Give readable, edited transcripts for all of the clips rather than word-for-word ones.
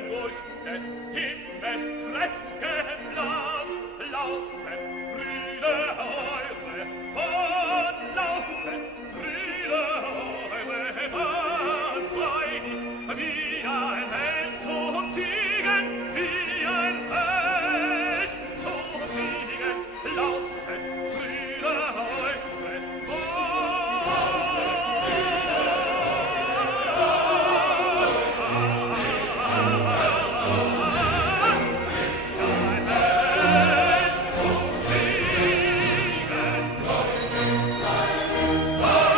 durch des Himmels prächtigen Land laufen Brüder eure, und laufen Brüder eure, und freudig wie ein Held zum Siegen, wie ein Held zum Siegen, laufen Brüder eure, Oh!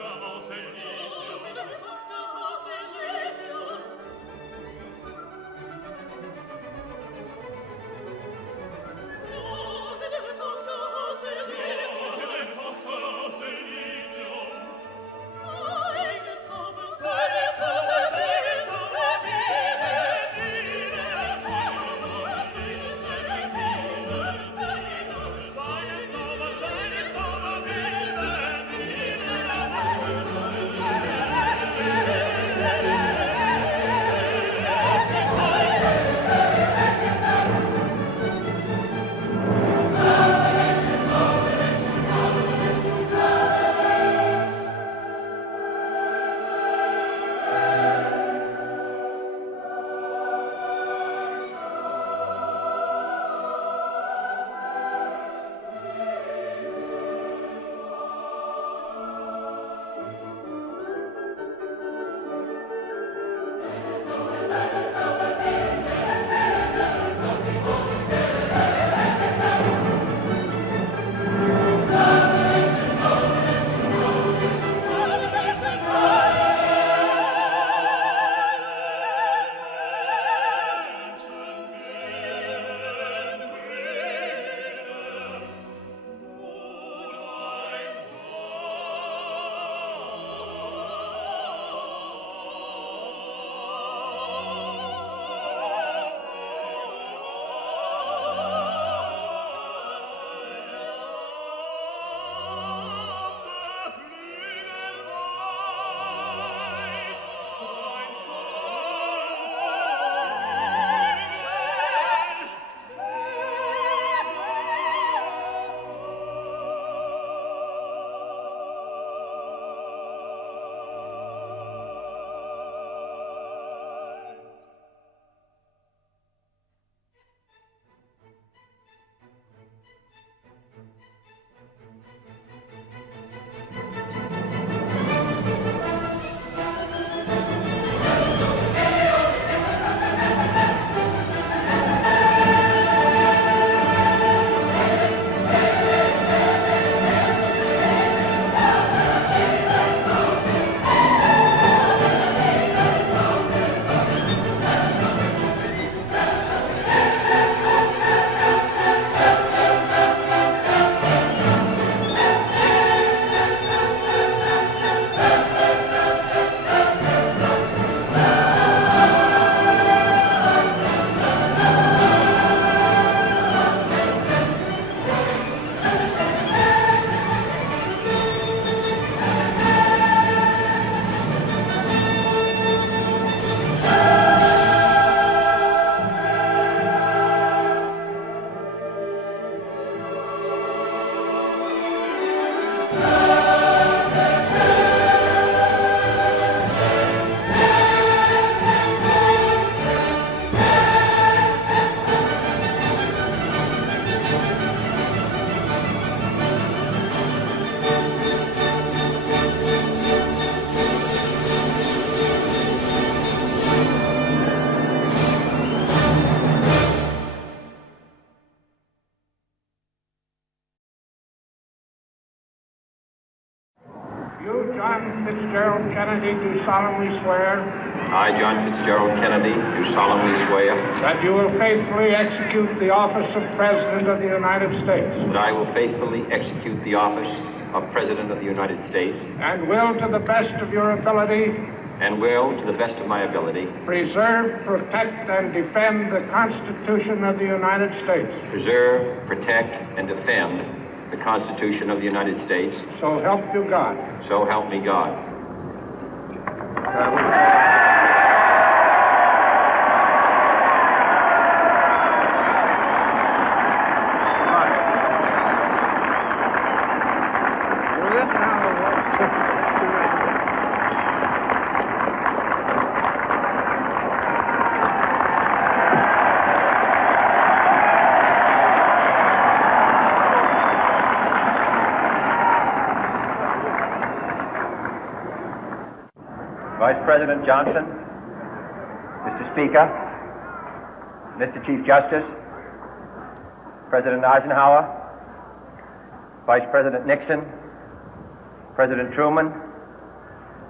You, John Fitzgerald Kennedy, do solemnly swear I, John Fitzgerald Kennedy, do solemnly swear that you will faithfully execute the office of President of the United States that I will faithfully execute the office of President of the United States and will, to the best of your ability, and will, to the best of my ability, preserve, protect, and defend the Constitution of the United States. preserve, protect, and defend the Constitution of the United States. So help you God. So help me God. Vice President Johnson, Mr. Speaker, Mr. Chief Justice, President Eisenhower, Vice President Nixon, President Truman,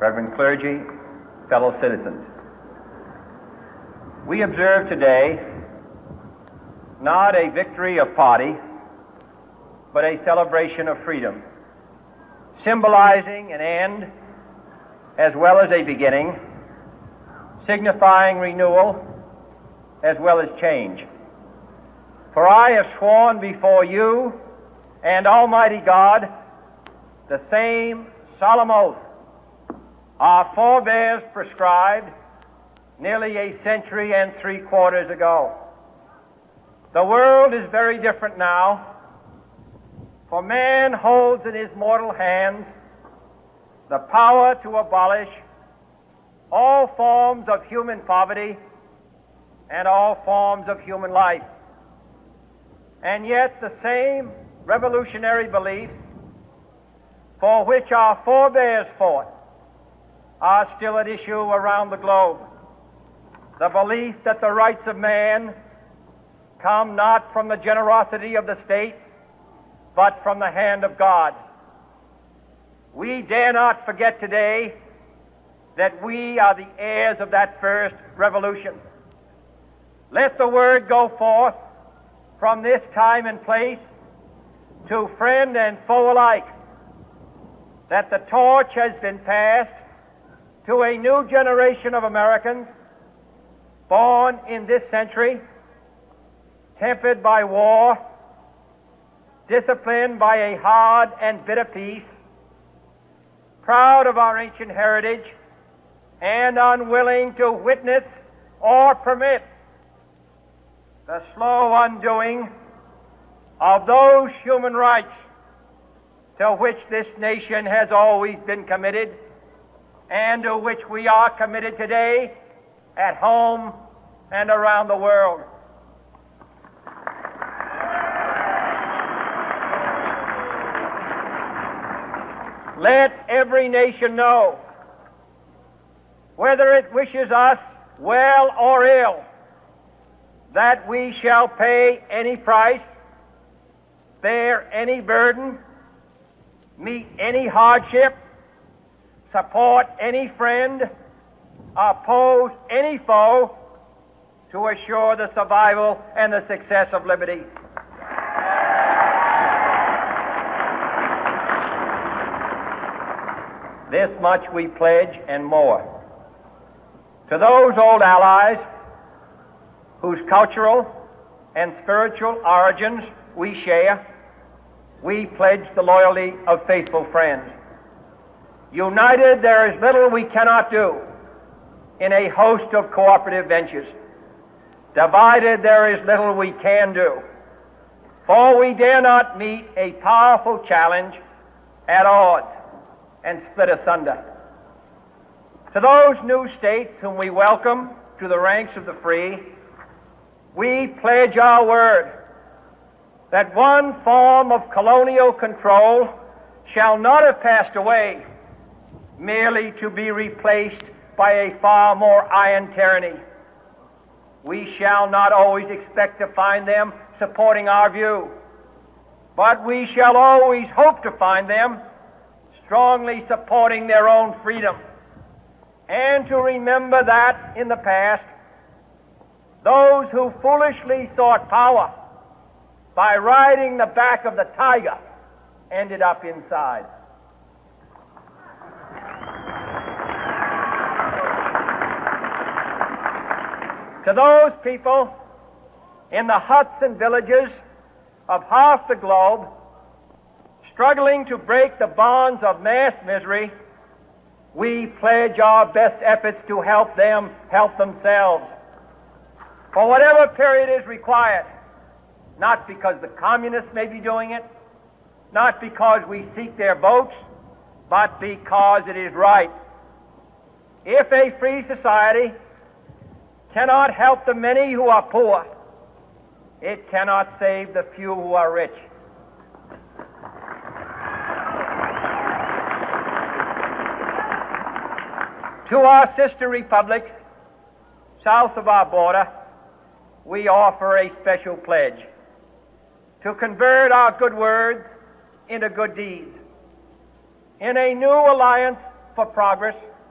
Reverend clergy, fellow citizens. We observe today not a victory of party, but a celebration of freedom, symbolizing an end as well as a beginning, signifying renewal as well as change. For I have sworn before you and Almighty God the same solemn oath our forebears prescribed nearly a century and 3/4 ago. The world is very different now, for man holds in his mortal hands the power to abolish all forms of human poverty and all forms of human life. And yet the same revolutionary beliefs for which our forebears fought are still at issue around the globe. The belief that the rights of man come not from the generosity of the state, but from the hand of God. We dare not forget today that we are the heirs of that first revolution. Let the word go forth from this time and place to friend and foe alike that the torch has been passed to a new generation of Americans born in this century, tempered by war, disciplined by a hard and bitter peace, proud of our ancient heritage, and unwilling to witness or permit the slow undoing of those human rights to which this nation has always been committed and to which we are committed today at home and around the world. Let every nation know, whether it wishes us well or ill, that we shall pay any price, bear any burden, meet any hardship, support any friend, oppose any foe to assure the survival and the success of liberty. This much we pledge and more. To those old allies whose cultural and spiritual origins we share, we pledge the loyalty of faithful friends. United, there is little we cannot do in a host of cooperative ventures. Divided, there is little we can do, for we dare not meet a powerful challenge at odds and split asunder. To those new states whom we welcome to the ranks of the free, we pledge our word that one form of colonial control shall not have passed away, merely to be replaced by a far more iron tyranny. We shall not always expect to find them supporting our view, but we shall always hope to find them strongly supporting their own freedom, and to remember that in the past, those who foolishly sought power by riding the back of the tiger ended up inside. To those people in the huts and villages of half the globe struggling to break the bonds of mass misery, we pledge our best efforts to help them help themselves for whatever period is required, not because the communists may be doing it, not because we seek their votes, but because it is right. If a free society cannot help the many who are poor, it cannot save the few who are rich. To our sister republics south of our border, we offer a special pledge to convert our good words into good deeds. In a new alliance for progress,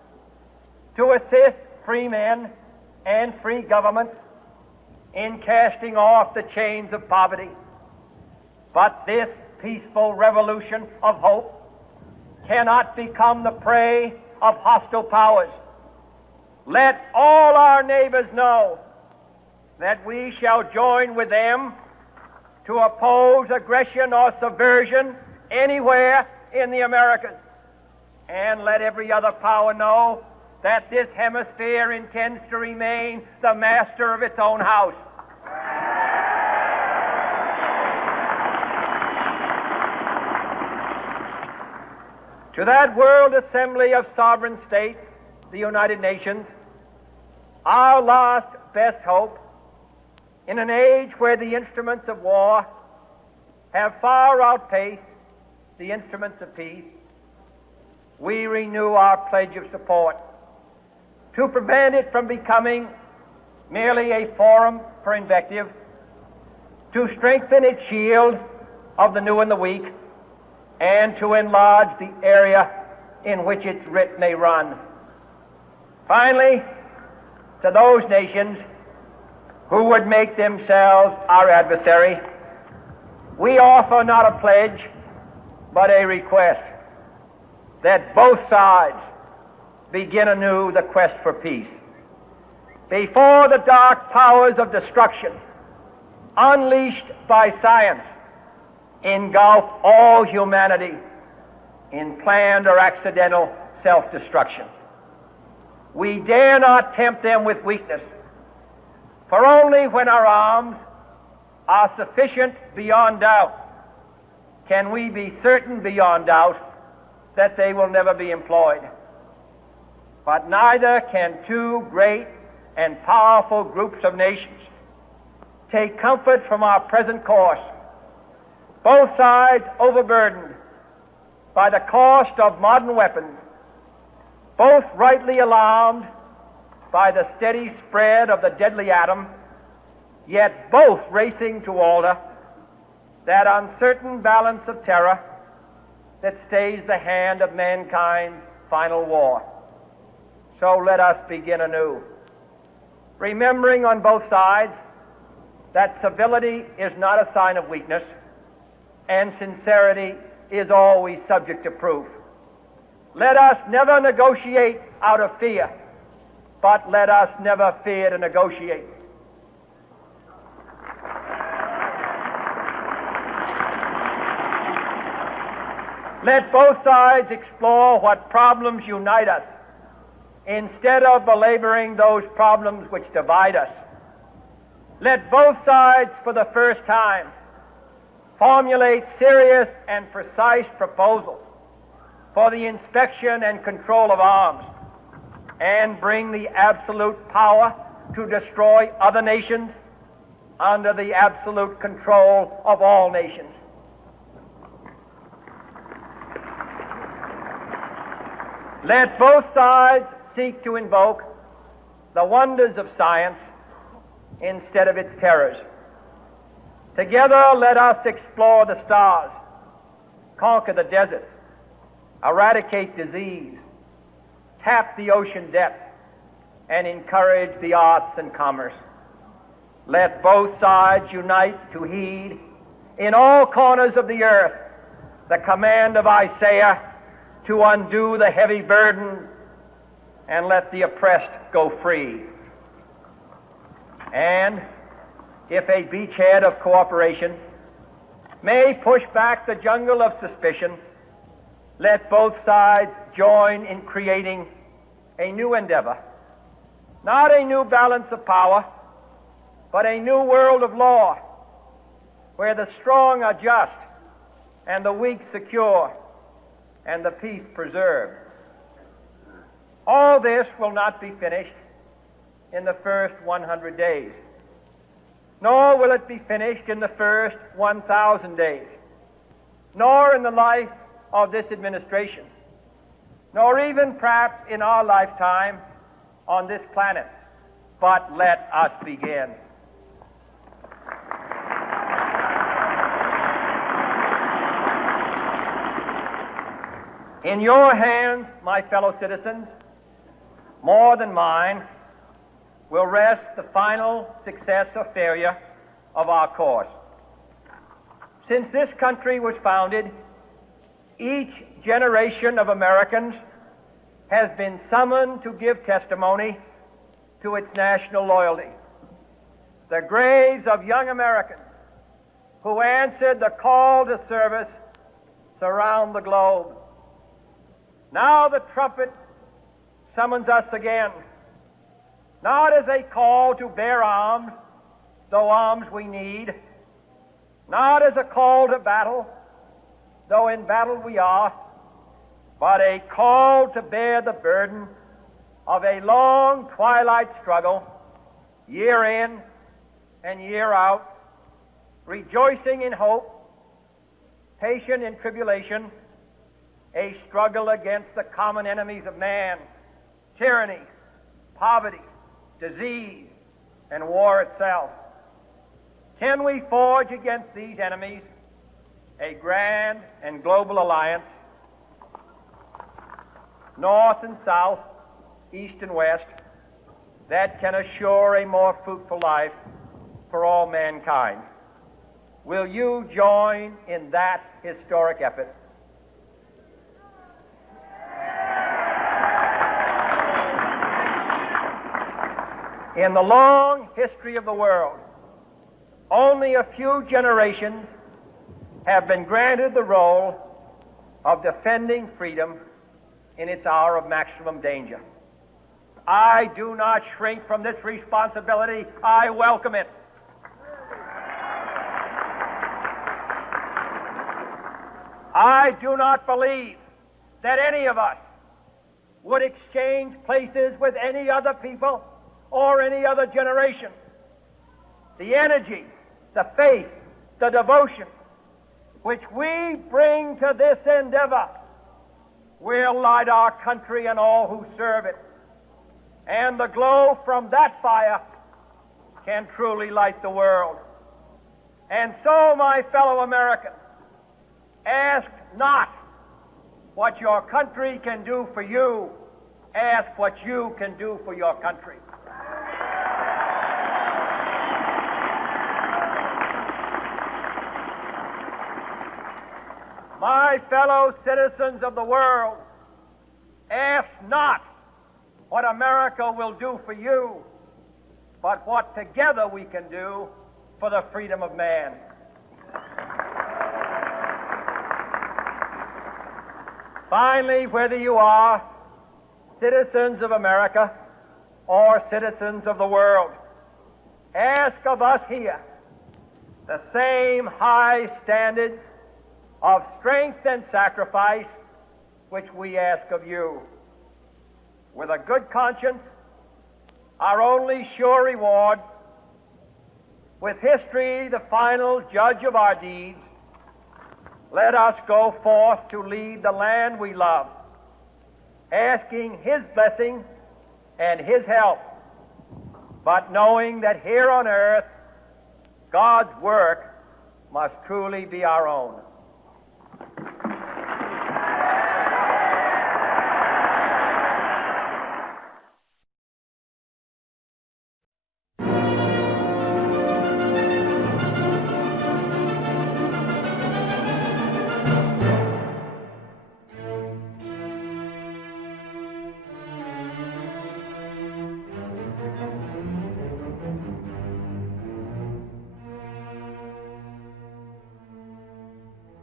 to assist free men and free governments in casting off the chains of poverty. But this peaceful revolution of hope cannot become the prey of hostile powers. Let all our neighbors know that we shall join with them to oppose aggression or subversion anywhere in the Americas. And let every other power know that this hemisphere intends to remain the master of its own house. To that World Assembly of Sovereign States, the United Nations, our last best hope, in an age where the instruments of war have far outpaced the instruments of peace, we renew our pledge of support to prevent it from becoming merely a forum for invective, to strengthen its shield of the new and the weak, and to enlarge the area in which its writ may run. Finally, to those nations who would make themselves our adversary, we offer not a pledge, but a request that both sides begin anew the quest for peace. Before the dark powers of destruction, unleashed by science, engulf all humanity in planned or accidental self-destruction, we dare not tempt them with weakness, for only when our arms are sufficient beyond doubt can we be certain beyond doubt that they will never be employed. But neither can two great and powerful groups of nations take comfort from our present course, both sides overburdened by the cost of modern weapons, both rightly alarmed by the steady spread of the deadly atom, yet both racing to alter that uncertain balance of terror that stays the hand of mankind's final war. So let us begin anew, remembering on both sides that civility is not a sign of weakness, and sincerity is always subject to proof. Let us never negotiate out of fear, but let us never fear to negotiate. Let both sides explore what problems unite us, instead of belaboring those problems which divide us. Let both sides, for the first time, formulate serious and precise proposals for the inspection and control of arms, and bring the absolute power to destroy other nations under the absolute control of all nations. Let both sides seek to invoke the wonders of science instead of its terrors. Together, let us explore the stars, conquer the deserts, eradicate disease, tap the ocean depths, and encourage the arts and commerce. Let both sides unite to heed in all corners of the earth the command of Isaiah to undo the heavy burden and let the oppressed go free. And if a beachhead of cooperation may push back the jungle of suspicion, let both sides join in creating a new endeavor, not a new balance of power, but a new world of law, where the strong are just and the weak secure and the peace preserved. All this will not be finished in the first 100 days, nor will it be finished in the first 1,000 days, nor in the life of this administration, nor even perhaps in our lifetime on this planet. But let us begin. In your hands, my fellow citizens, more than mine, will rest the final success or failure of our course. Since this country was founded, each generation of Americans has been summoned to give testimony to its national loyalty. The graves of young Americans who answered the call to service surround the globe. Now the trumpet summons us again, not as a call to bear arms, though arms we need, not as a call to battle, though in battle we are, but a call to bear the burden of a long twilight struggle, year in and year out, rejoicing in hope, patient in tribulation, a struggle against the common enemies of man, tyranny, poverty, disease, and war itself. Can we forge against these enemies a grand and global alliance, north and south, east and west, that can assure a more fruitful life for all mankind? Will you join in that historic effort? In the long history of the world, only a few generations have been granted the role of defending freedom in its hour of maximum danger. I do not shrink from this responsibility. I welcome it. I do not believe that any of us would exchange places with any other people or any other generation. The energy, the faith, the devotion which we bring to this endeavor will light our country and all who serve it. And the glow from that fire can truly light the world. And so, my fellow Americans, ask not what your country can do for you. Ask what you can do for your country. My fellow citizens of the world, ask not what America will do for you, but what together we can do for the freedom of man. Finally, whether you are citizens of America or citizens of the world, ask of us here the same high standards of strength and sacrifice which we ask of you. With a good conscience, our only sure reward, with history the final judge of our deeds, let us go forth to lead the land we love, asking His blessing and His help, but knowing that here on earth God's work must truly be our own.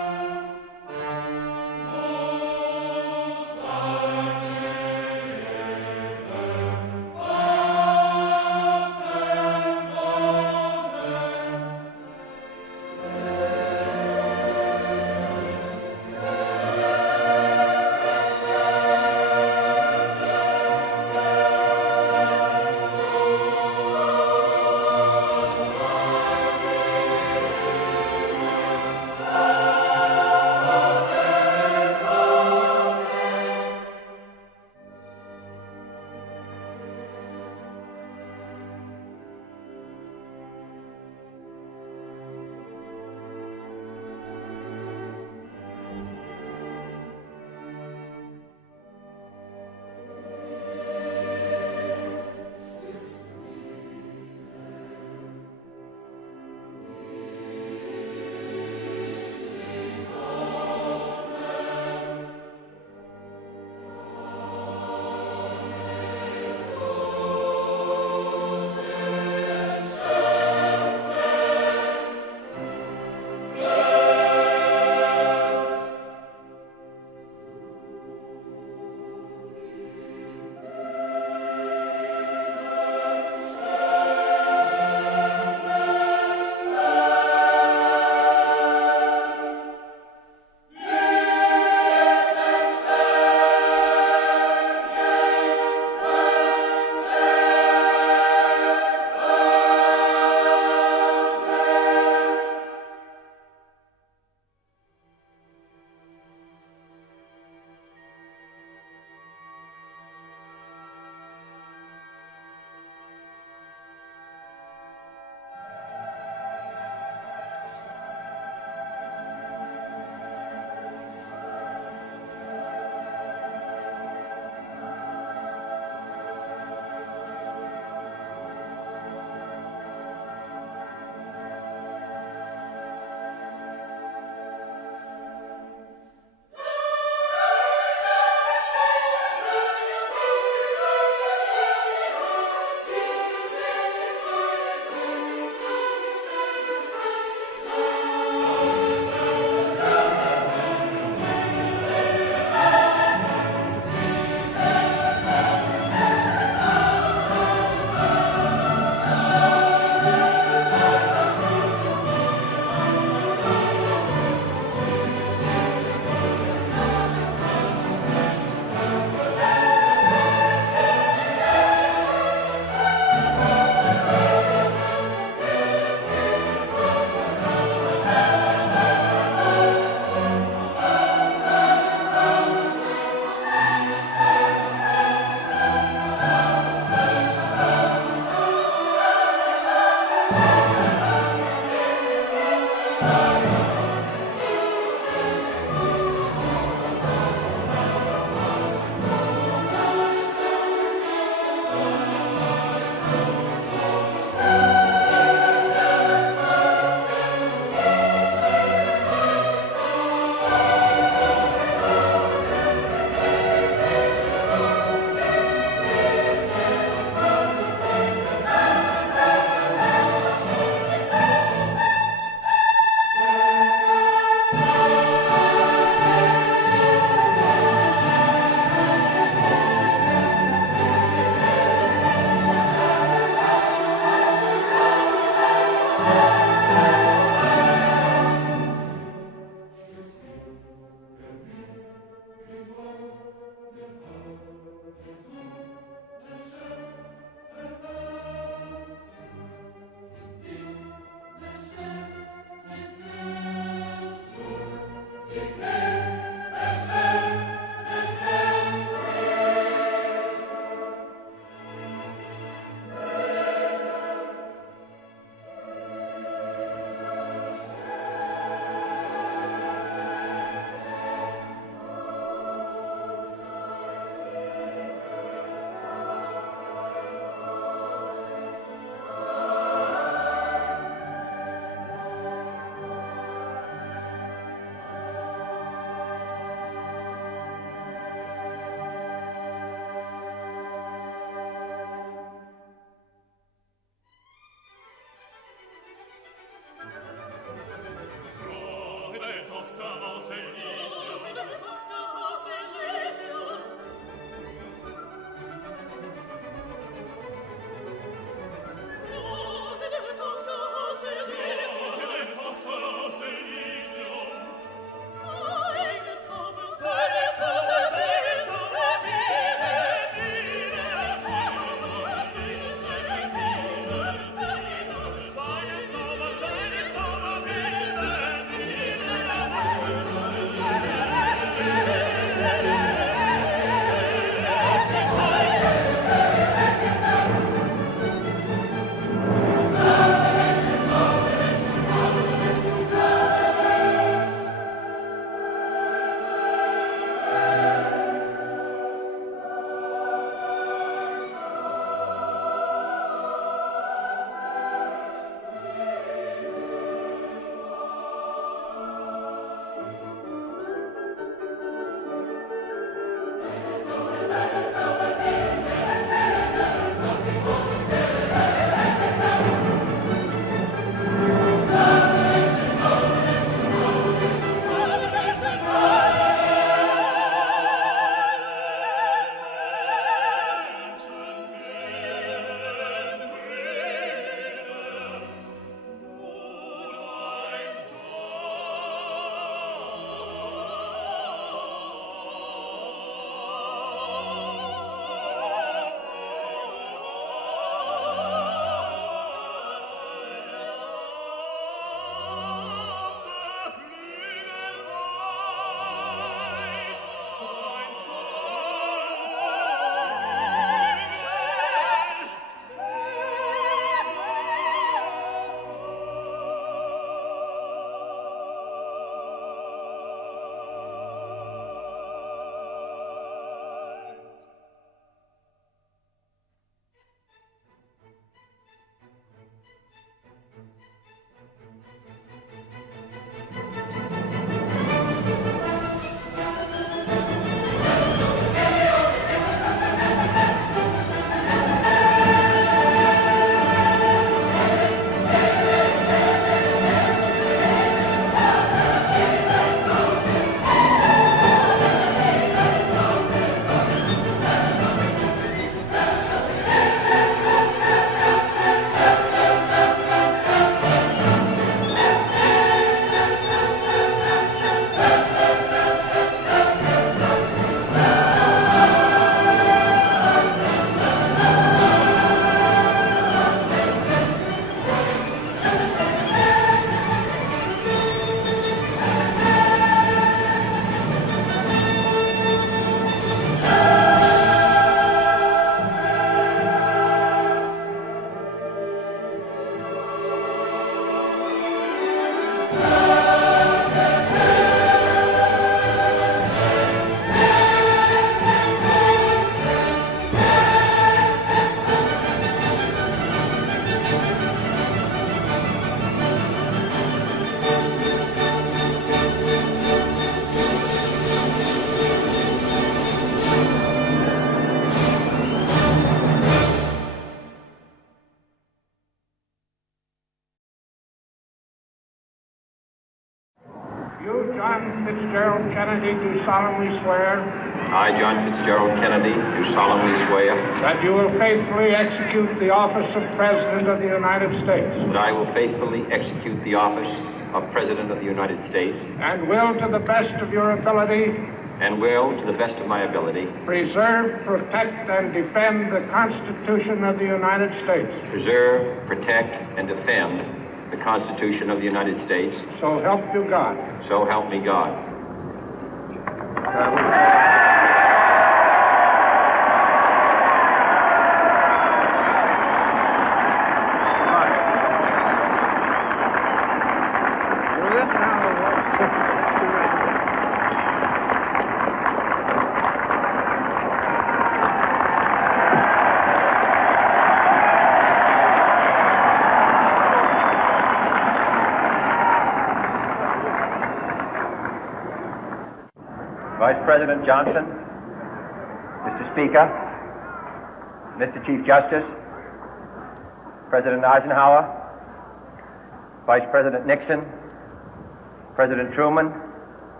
You, John Fitzgerald Kennedy, do solemnly swear I, John Fitzgerald Kennedy, do solemnly swear that you will faithfully execute the office of President of the United States that I will faithfully execute the office of President of the United States and will, to the best of your ability, and will, to the best of my ability, preserve, protect, and defend the Constitution of the United States. preserve, protect, and defend the Constitution of the United States. So help you God. So help me God. Vice President Johnson, Mr. Speaker, Mr. Chief Justice, President Eisenhower, Vice President Nixon, President Truman,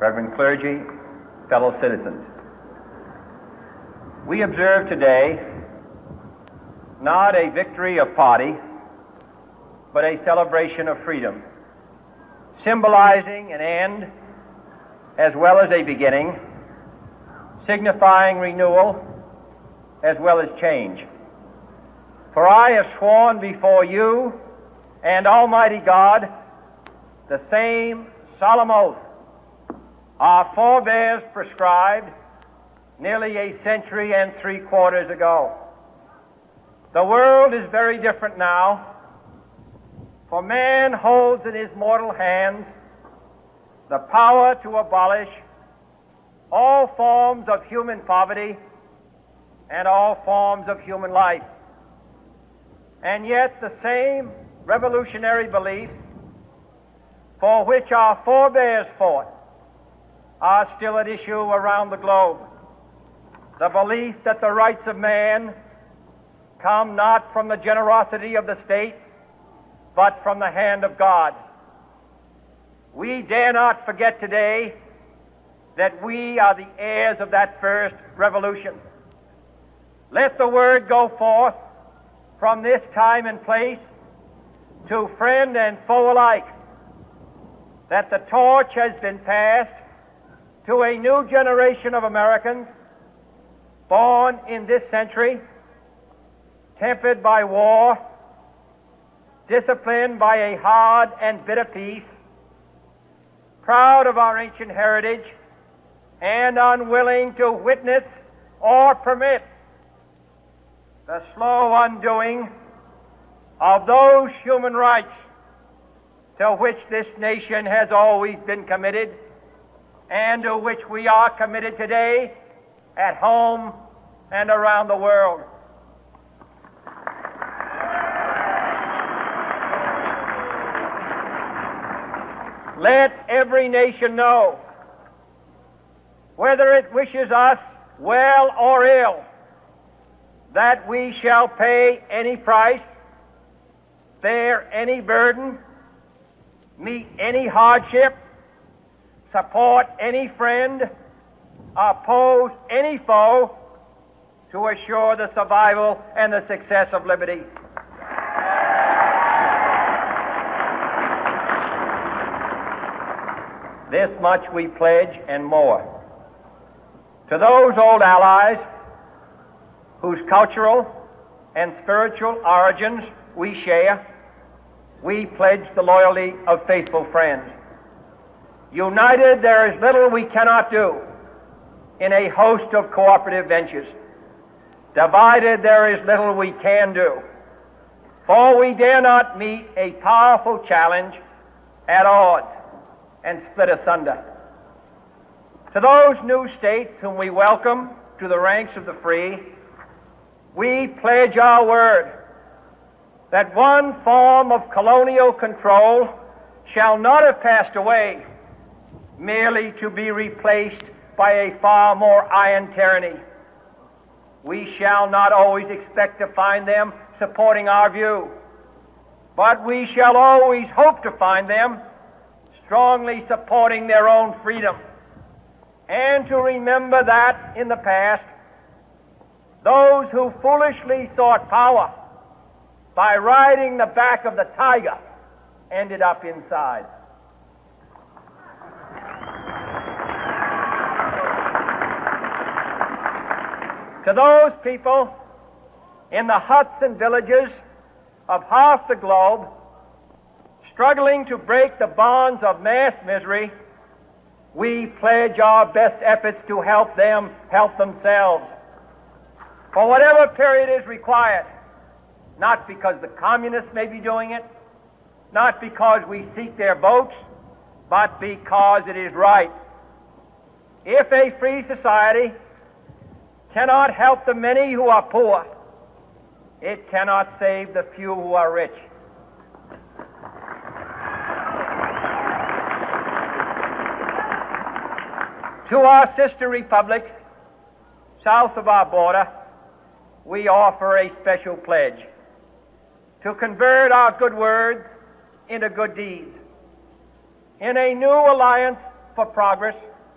Reverend clergy, fellow citizens, we observe today not a victory of party, but a celebration of freedom, symbolizing an end as well as a beginning, signifying renewal as well as change. For I have sworn before you and Almighty God the same solemn oath our forebears prescribed nearly a century and 3/4 ago. The world is very different now, for man holds in his mortal hands the power to abolish all forms of human poverty and all forms of human life. And yet the same revolutionary beliefs for which our forebears fought are still at issue around the globe. The belief that the rights of man come not from the generosity of the state, but from the hand of God. We dare not forget today that we are the heirs of that first revolution. Let the word go forth from this time and place to friend and foe alike that the torch has been passed to a new generation of Americans born in this century, tempered by war, disciplined by a hard and bitter peace, proud of our ancient heritage, and unwilling to witness or permit the slow undoing of those human rights to which this nation has always been committed and to which we are committed today at home and around the world. Let every nation know, whether it wishes us well or ill, that we shall pay any price, bear any burden, meet any hardship, support any friend, oppose any foe to assure the survival and the success of liberty. This much we pledge and more. To those old allies whose cultural and spiritual origins we share, we pledge the loyalty of faithful friends. United, there is little we cannot do in a host of cooperative ventures. Divided, there is little we can do, for we dare not meet a powerful challenge at odds and split asunder. To those new states whom we welcome to the ranks of the free, we pledge our word that one form of colonial control shall not have passed away, merely to be replaced by a far more iron tyranny. We shall not always expect to find them supporting our view, but we shall always hope to find them strongly supporting their own freedom, and to remember that in the past, those who foolishly sought power by riding the back of the tiger ended up inside. To those people in the huts and villages of half the globe struggling to break the bonds of mass misery, we pledge our best efforts to help them help themselves for whatever period is required, not because the communists may be doing it, not because we seek their votes, but because it is right. If a free society cannot help the many who are poor, it cannot save the few who are rich. To our sister republics south of our border, we offer a special pledge to convert our good words into good deeds. In a new alliance for progress,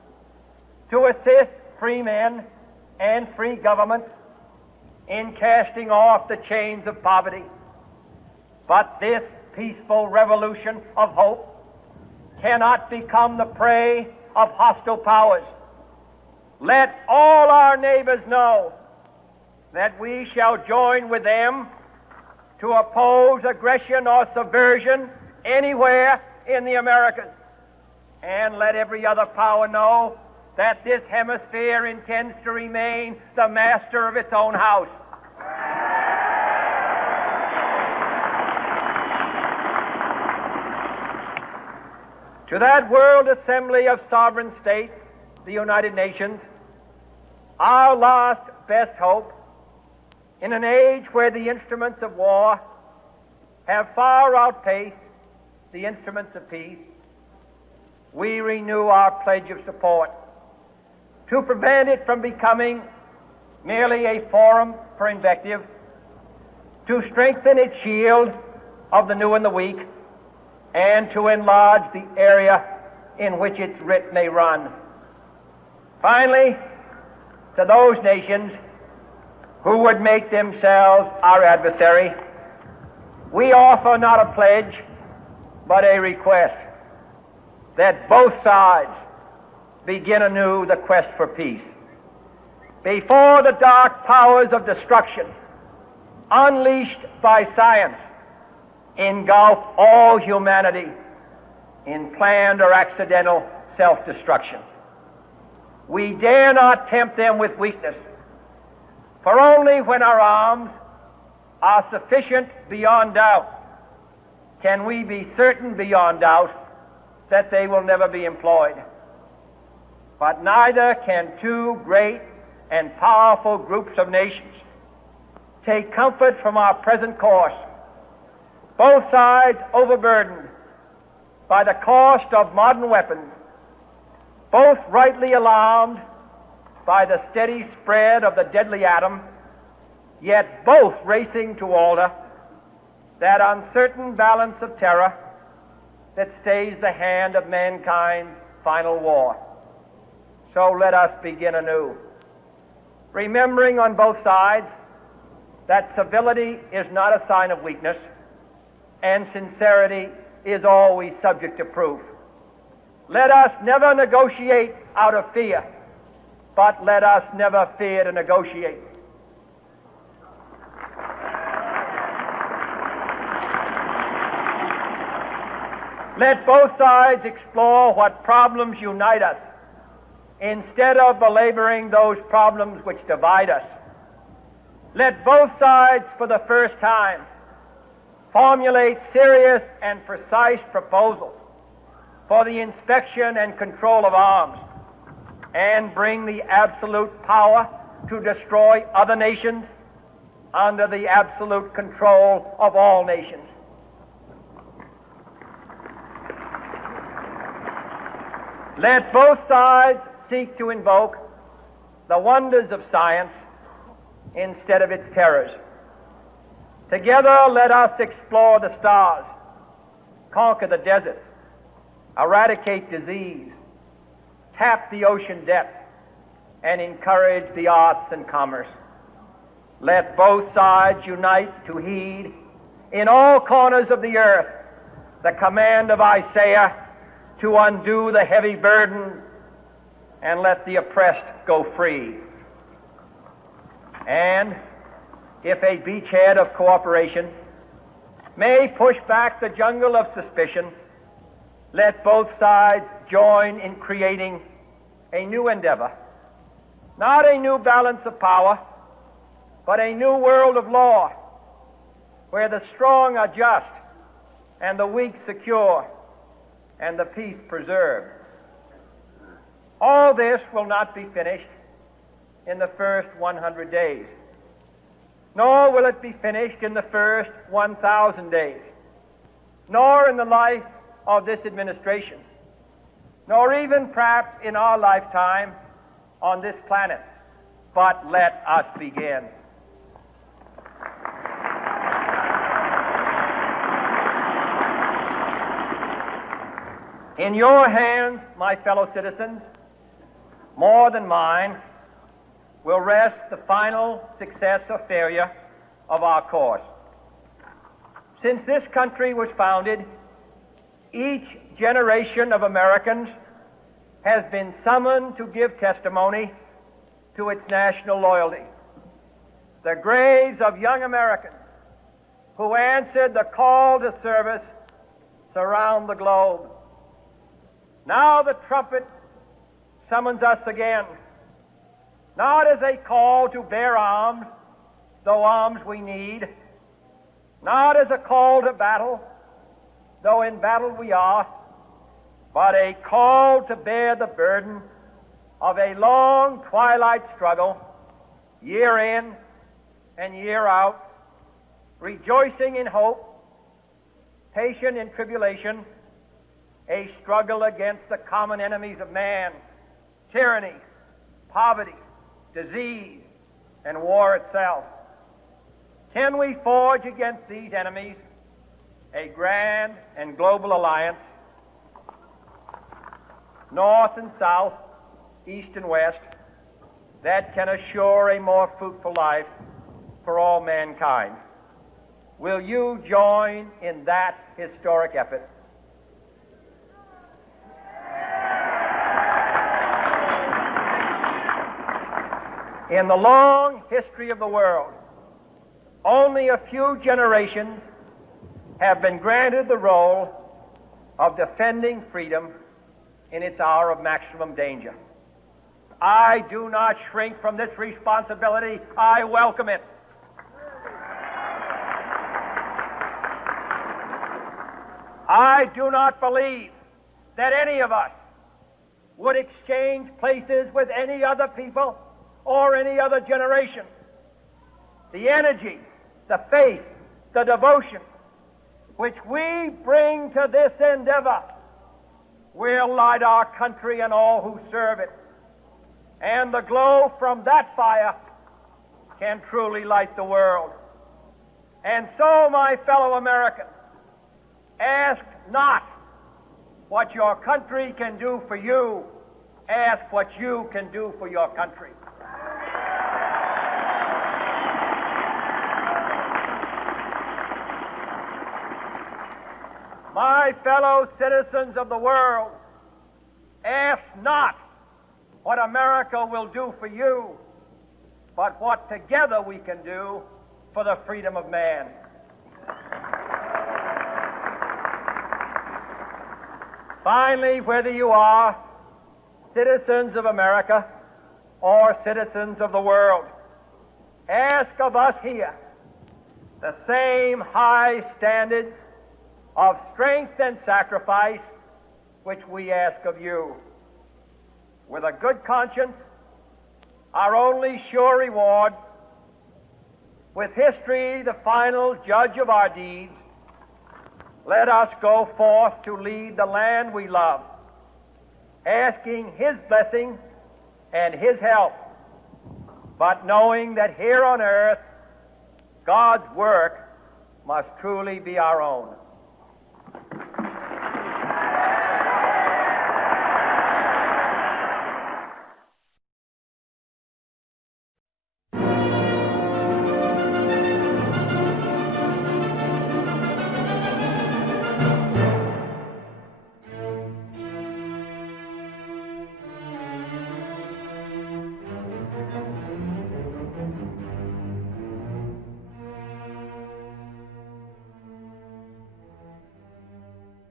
to assist free men and free governments in casting off the chains of poverty. But this peaceful revolution of hope cannot become the prey of hostile powers. Let all our neighbors know that we shall join with them to oppose aggression or subversion anywhere in the Americas. And let every other power know that this hemisphere intends to remain the master of its own house. To that World Assembly of Sovereign States, the United Nations, our last best hope, in an age where the instruments of war have far outpaced the instruments of peace, we renew our pledge of support to prevent it from becoming merely a forum for invective, to strengthen its shield of the new and the weak, and to enlarge the area in which its writ may run. Finally, to those nations who would make themselves our adversary, we offer not a pledge, but a request that both sides begin anew the quest for peace. Before the dark powers of destruction, unleashed by science, engulf all humanity in planned or accidental self-destruction, we dare not tempt them with weakness, for only when our arms are sufficient beyond doubt can we be certain beyond doubt that they will never be employed. But neither can two great and powerful groups of nations take comfort from our present course, both sides overburdened by the cost of modern weapons, both rightly alarmed by the steady spread of the deadly atom, yet both racing to alter that uncertain balance of terror that stays the hand of mankind's final war. So let us begin anew, remembering on both sides that civility is not a sign of weakness, and sincerity is always subject to proof. Let us never negotiate out of fear, but let us never fear to negotiate. Let both sides explore what problems unite us, instead of belaboring those problems which divide us. Let both sides, for the first time, formulate serious and precise proposals for the inspection and control of arms, and bring the absolute power to destroy other nations under the absolute control of all nations. Let both sides seek to invoke the wonders of science instead of its terrors. Together, let us explore the stars, conquer the deserts, eradicate disease, tap the ocean depths, and encourage the arts and commerce. Let both sides unite to heed in all corners of the earth the command of Isaiah to undo the heavy burden and let the oppressed go free. And if a beachhead of cooperation may push back the jungle of suspicion, let both sides join in creating a new endeavor, not a new balance of power, but a new world of law, where the strong are just and the weak secure and the peace preserved. All this will not be finished in the first 100 days, nor will it be finished in the first 1,000 days, nor in the life of this administration, nor even perhaps in our lifetime on this planet. But let us begin. In your hands, my fellow citizens, more than mine, will rest the final success or failure of our course. Since this country was founded, each generation of Americans has been summoned to give testimony to its national loyalty. The graves of young Americans who answered the call to service surround the globe. Now the trumpet summons us again, not as a call to bear arms, though arms we need, not as a call to battle, though in battle we are, but a call to bear the burden of a long twilight struggle, year in and year out, rejoicing in hope, patient in tribulation, a struggle against the common enemies of man, tyranny, poverty, disease, and war itself. Can we forge against these enemies a grand and global alliance, north and south, east and west, that can assure a more fruitful life for all mankind? Will you join in that historic effort? In the long history of the world, only a few generations have been granted the role of defending freedom in its hour of maximum danger. I do not shrink from this responsibility. I welcome it. I do not believe that any of us would exchange places with any other people or any other generation. The energy, the faith, the devotion which we bring to this endeavor will light our country and all who serve it. And the glow from that fire can truly light the world. And so, my fellow Americans, ask not what your country can do for you. Ask what you can do for your country. My fellow citizens of the world, ask not what America will do for you, but what together we can do for the freedom of man. Finally, whether you are citizens of America or citizens of the world, ask of us here the same high standards of strength and sacrifice which we ask of you. With a good conscience, our only sure reward, with history the final judge of our deeds, let us go forth to lead the land we love, asking His blessing and His help, but knowing that here on earth God's work must truly be our own.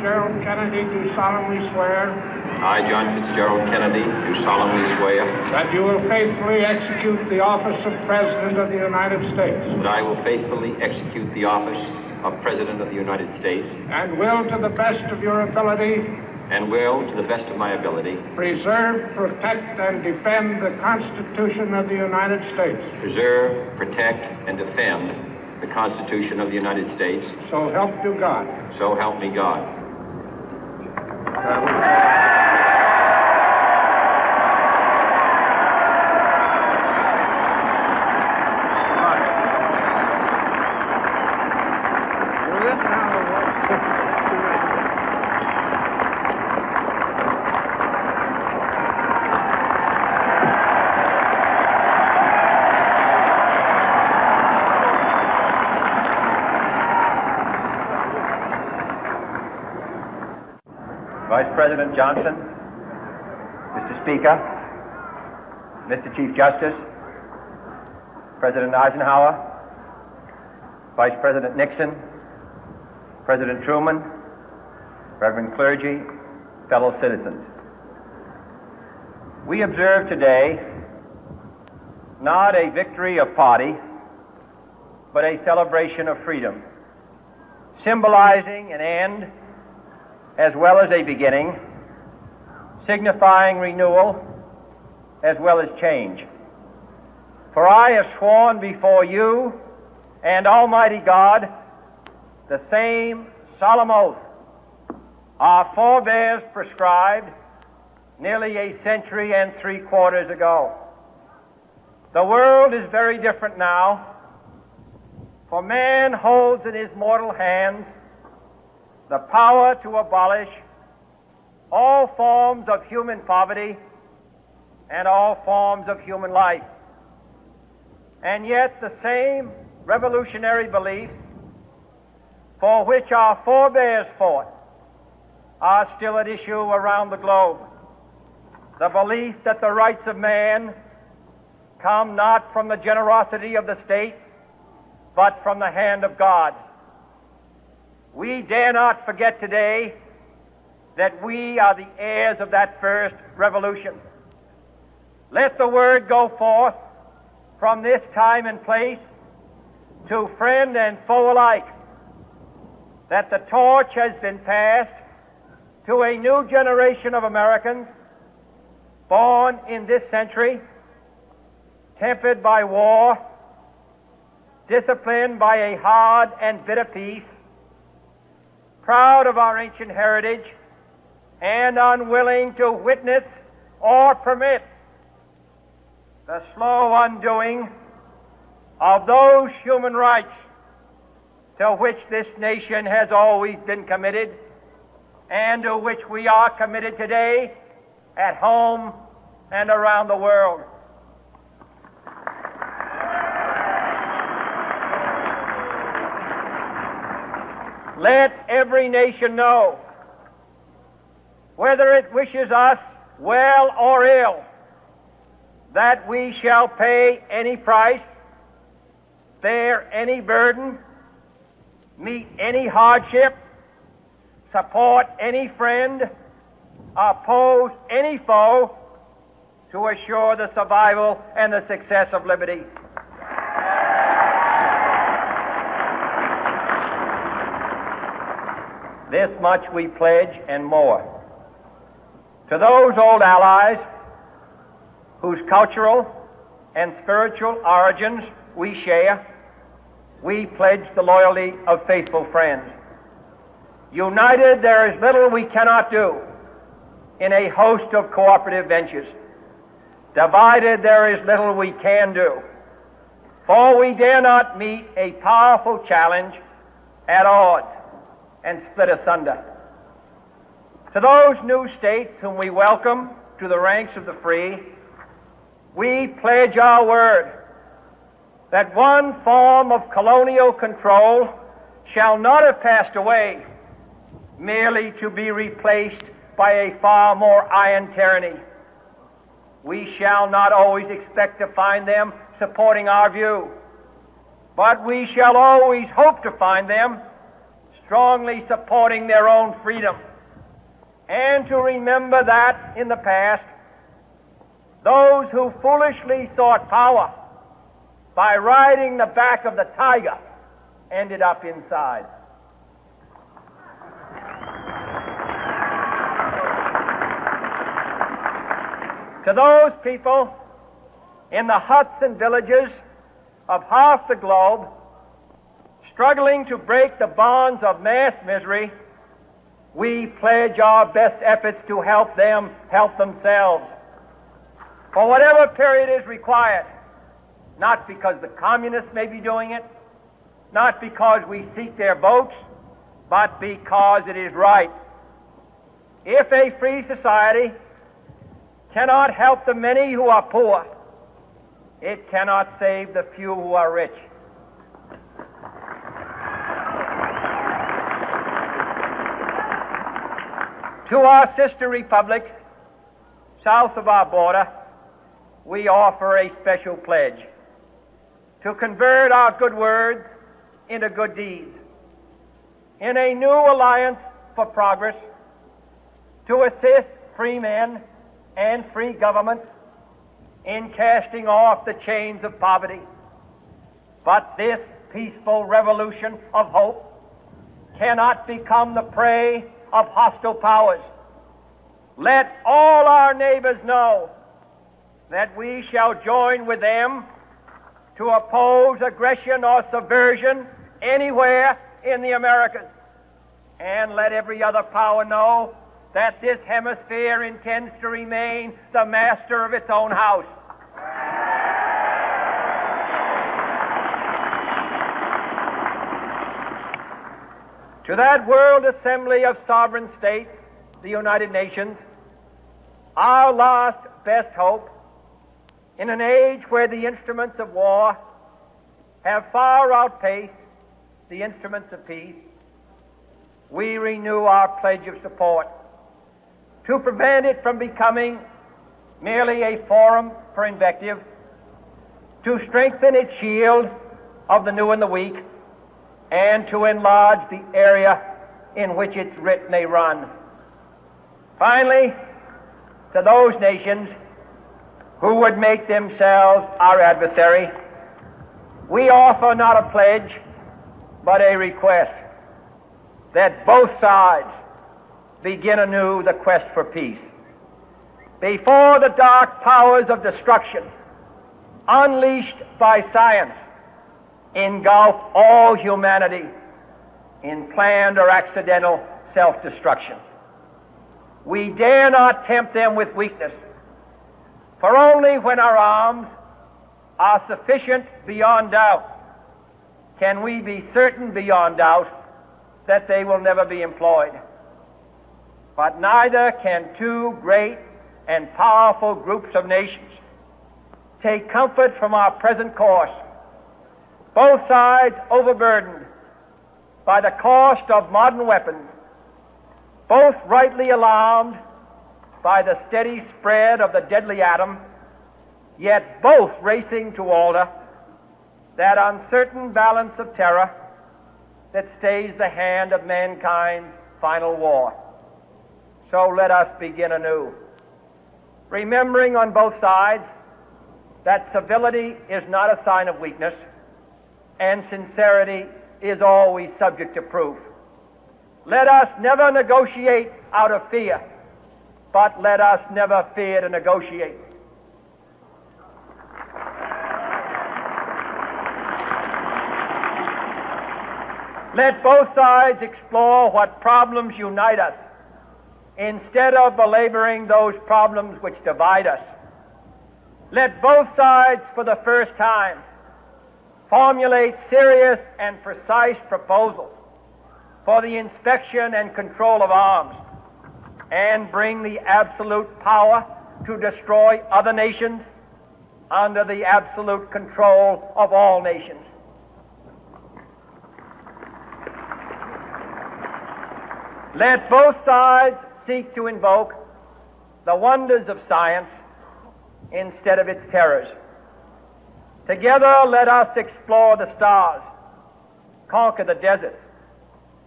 Fitzgerald Kennedy, do solemnly swear I, John Fitzgerald Kennedy, do solemnly swear that you will faithfully execute the office of President of the United States that I will faithfully execute the office of President of the United States and will, to the best of your ability, and will, to the best of my ability, preserve, protect, and defend the Constitution of the United States. preserve, protect, and defend the Constitution of the United States. So help you God. So help me God. Vice President Johnson, Mr. Speaker, Mr. Chief Justice, President Eisenhower, Vice President Nixon, President Truman, Reverend clergy, fellow citizens. We observe today not a victory of party, but a celebration of freedom, symbolizing an end as well as a beginning, signifying renewal as well as change. For I have sworn before you and Almighty God the same solemn oath our forebears prescribed nearly a century and 3/4 ago. The world is very different now, for man holds in his mortal hands the power to abolish all forms of human poverty and all forms of human life. And yet the same revolutionary beliefs for which our forebears fought are still at issue around the globe. The belief that the rights of man come not from the generosity of the state, but from the hand of God. We dare not forget today that we are the heirs of that first revolution. Let the word go forth from this time and place to friend and foe alike that the torch has been passed to a new generation of Americans born in this century, tempered by war, disciplined by a hard and bitter peace, proud of our ancient heritage, and unwilling to witness or permit the slow undoing of those human rights to which this nation has always been committed and to which we are committed today at home and around the world. Let every nation know, whether it wishes us well or ill, that we shall pay any price, bear any burden, meet any hardship, support any friend, oppose any foe to assure the survival and the success of liberty. This much we pledge and more. To those old allies whose cultural and spiritual origins we share, we pledge the loyalty of faithful friends. United, there is little we cannot do in a host of cooperative ventures. Divided, there is little we can do, for we dare not meet a powerful challenge at odds and split asunder. To those new states whom we welcome to the ranks of the free, we pledge our word that one form of colonial control shall not have passed away, merely to be replaced by a far more iron tyranny. We shall not always expect to find them supporting our view, but we shall always hope to find them strongly supporting their own freedom, and to remember that in the past, those who foolishly sought power by riding the back of the tiger ended up inside. To those people in the huts and villages of half the globe struggling to break the bonds of mass misery, we pledge our best efforts to help them help themselves for whatever period is required, not because the communists may be doing it, not because we seek their votes, but because it is right. If a free society cannot help the many who are poor, it cannot save the few who are rich. To our sister republics south of our border, we offer a special pledge to convert our good words into good deeds, in a new alliance for progress, to assist free men and free governments in casting off the chains of poverty. But this peaceful revolution of hope cannot become the prey of hostile powers. Let all our neighbors know that we shall join with them to oppose aggression or subversion anywhere in the Americas. And let every other power know that this hemisphere intends to remain the master of its own house. To that World Assembly of Sovereign States, the United Nations, our last best hope, in an age where the instruments of war have far outpaced the instruments of peace, we renew our pledge of support to prevent it from becoming merely a forum for invective, to strengthen its shield of the new and the weak, and to enlarge the area in which its writ may run. Finally, to those nations who would make themselves our adversary, we offer not a pledge, but a request that both sides begin anew the quest for peace. Before the dark powers of destruction, unleashed by science, engulf all humanity in planned or accidental self-destruction, we dare not tempt them with weakness, for only when our arms are sufficient beyond doubt can we be certain beyond doubt that they will never be employed. But neither can two great and powerful groups of nations take comfort from our present course, both sides overburdened by the cost of modern weapons, both rightly alarmed by the steady spread of the deadly atom, yet both racing to alter that uncertain balance of terror that stays the hand of mankind's final war. So let us begin anew, remembering on both sides that civility is not a sign of weakness, and sincerity is always subject to proof. Let us never negotiate out of fear, but let us never fear to negotiate. Let both sides explore what problems unite us, instead of belaboring those problems which divide us. Let both sides, for the first time, formulate serious and precise proposals for the inspection and control of arms, and bring the absolute power to destroy other nations under the absolute control of all nations. Let both sides seek to invoke the wonders of science instead of its terrors. Together let us explore the stars, conquer the deserts,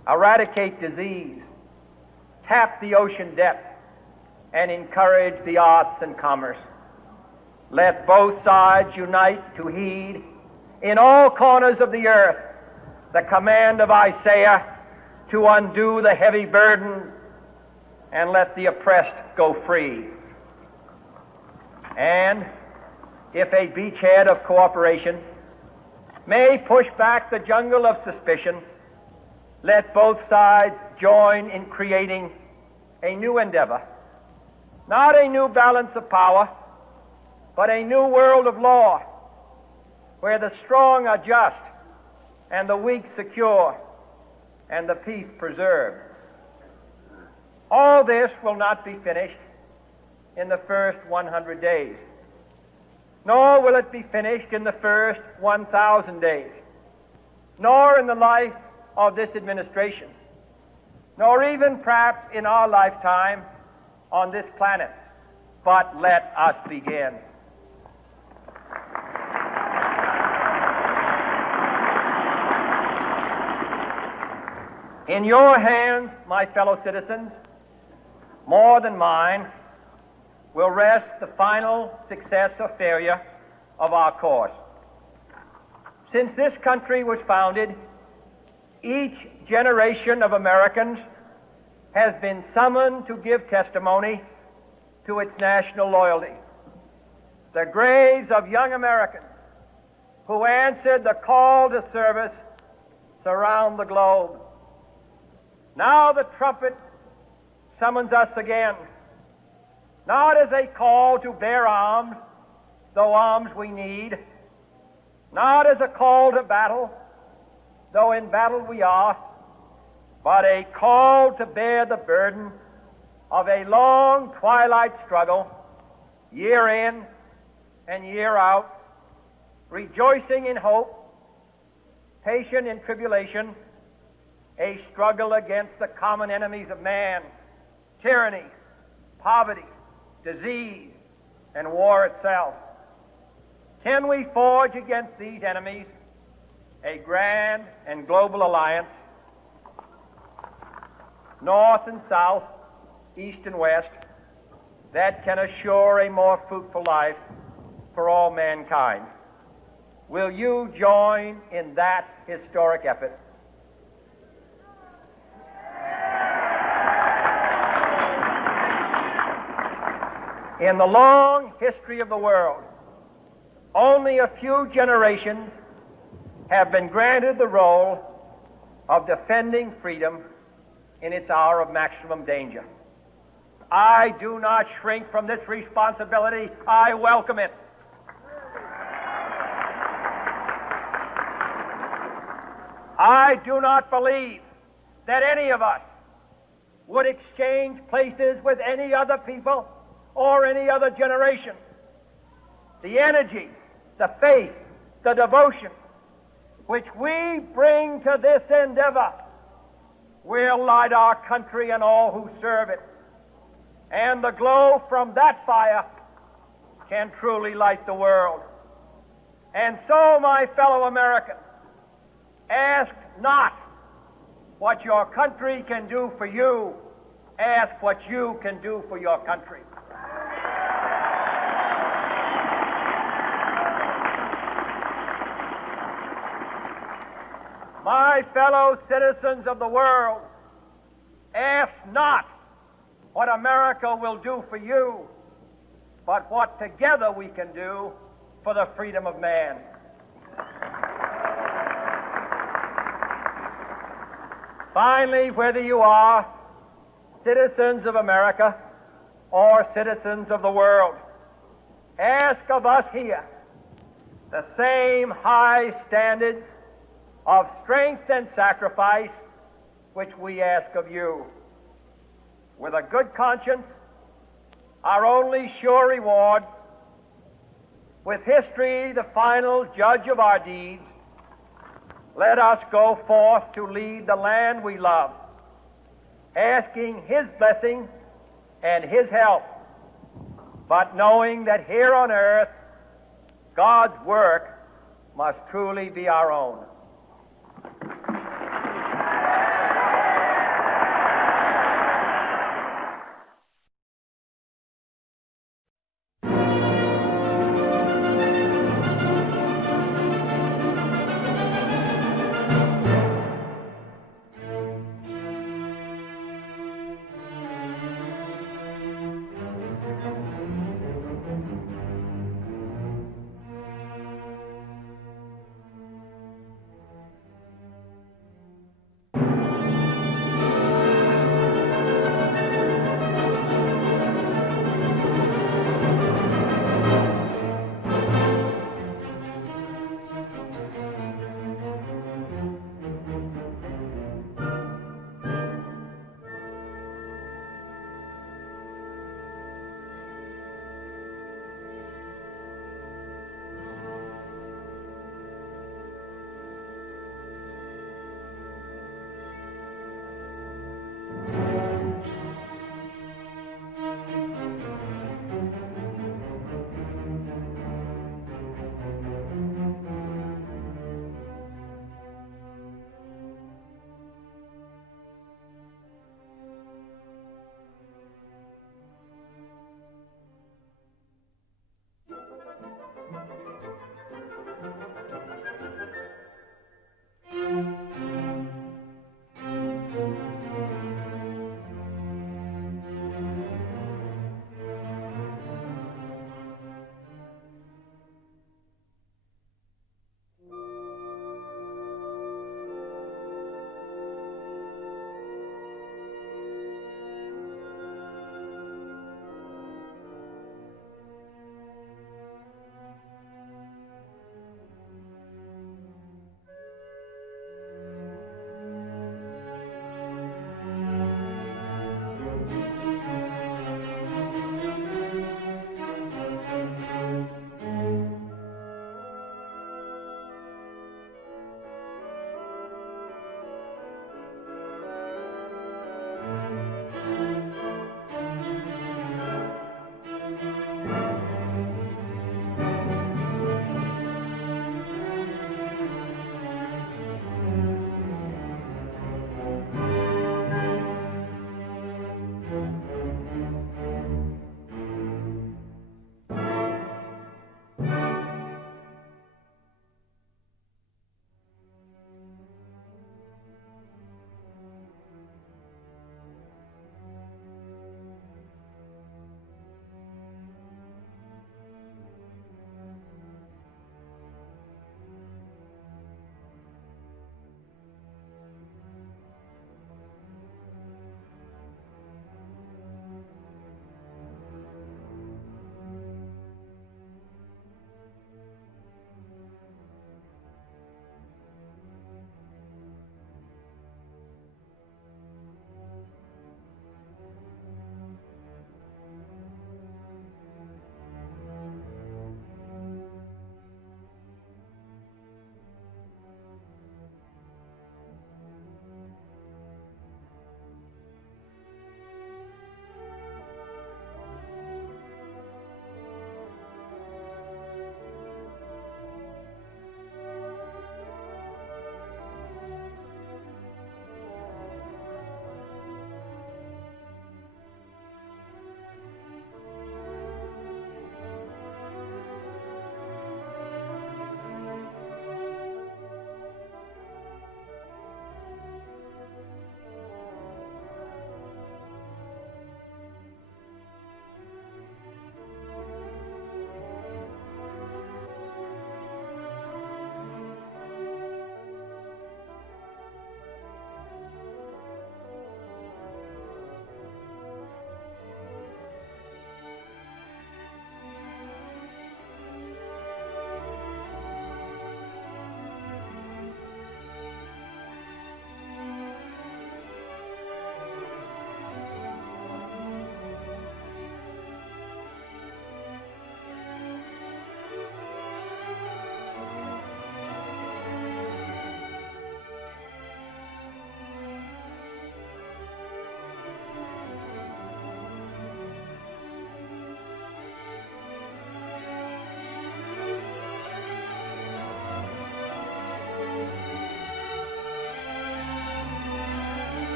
eradicate disease, tap the ocean depth, and encourage the arts and commerce. Let both sides unite to heed in all corners of the earth the command of Isaiah to undo the heavy burden and let the oppressed go free. And if a beachhead of cooperation may push back the jungle of suspicion, let both sides join in creating a new endeavor, not a new balance of power, but a new world of law, where the strong are just and the weak secure and the peace preserved. All this will not be finished in the first 100 days, nor will it be finished in the first 1,000 days, nor in the life of this administration, nor even perhaps in our lifetime on this planet. But let us begin. In your hands, my fellow citizens, more than mine, will rest the final success or failure of our course. Since this country was founded, each generation of Americans has been summoned to give testimony to its national loyalty. The graves of young Americans who answered the call to service surround the globe. Now the trumpet summons us again, not as a call to bear arms, though arms we need, not as a call to battle, though in battle we are, but a call to bear the burden of a long twilight struggle, year in and year out, rejoicing in hope, patient in tribulation, a struggle against the common enemies of man, tyranny, poverty, disease, and war itself. Can we forge against these enemies a grand and global alliance, north and south, east and west, that can assure a more fruitful life for all mankind? Will you join in that historic effort? In the long history of the world, only a few generations have been granted the role of defending freedom in its hour of maximum danger. I do not shrink from this responsibility. I welcome it. I do not believe that any of us would exchange places with any other people or any other generation. The energy, the faith, the devotion which we bring to this endeavor will light our country and all who serve it. And the glow from that fire can truly light the world. And so, my fellow Americans, ask not what your country can do for you. Ask what you can do for your country. My fellow citizens of the world, ask not what America will do for you, but what together we can do for the freedom of man. Finally, whether you are citizens of America or citizens of the world, ask of us here the same high standards of strength and sacrifice which we ask of you. With a good conscience, our only sure reward, with history the final judge of our deeds, let us go forth to lead the land we love, asking His blessing and His help, but knowing that here on earth God's work must truly be our own.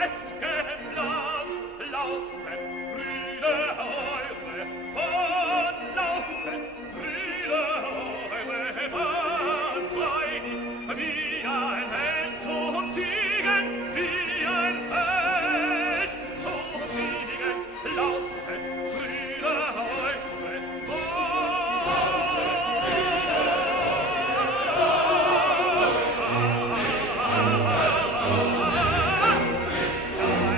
Flecken laufen Brüder eure, von laufen Brüder eure, von freudig wie ein Held zum Siegen, wie ein Held zum Siegen, laufen Brüder eure, von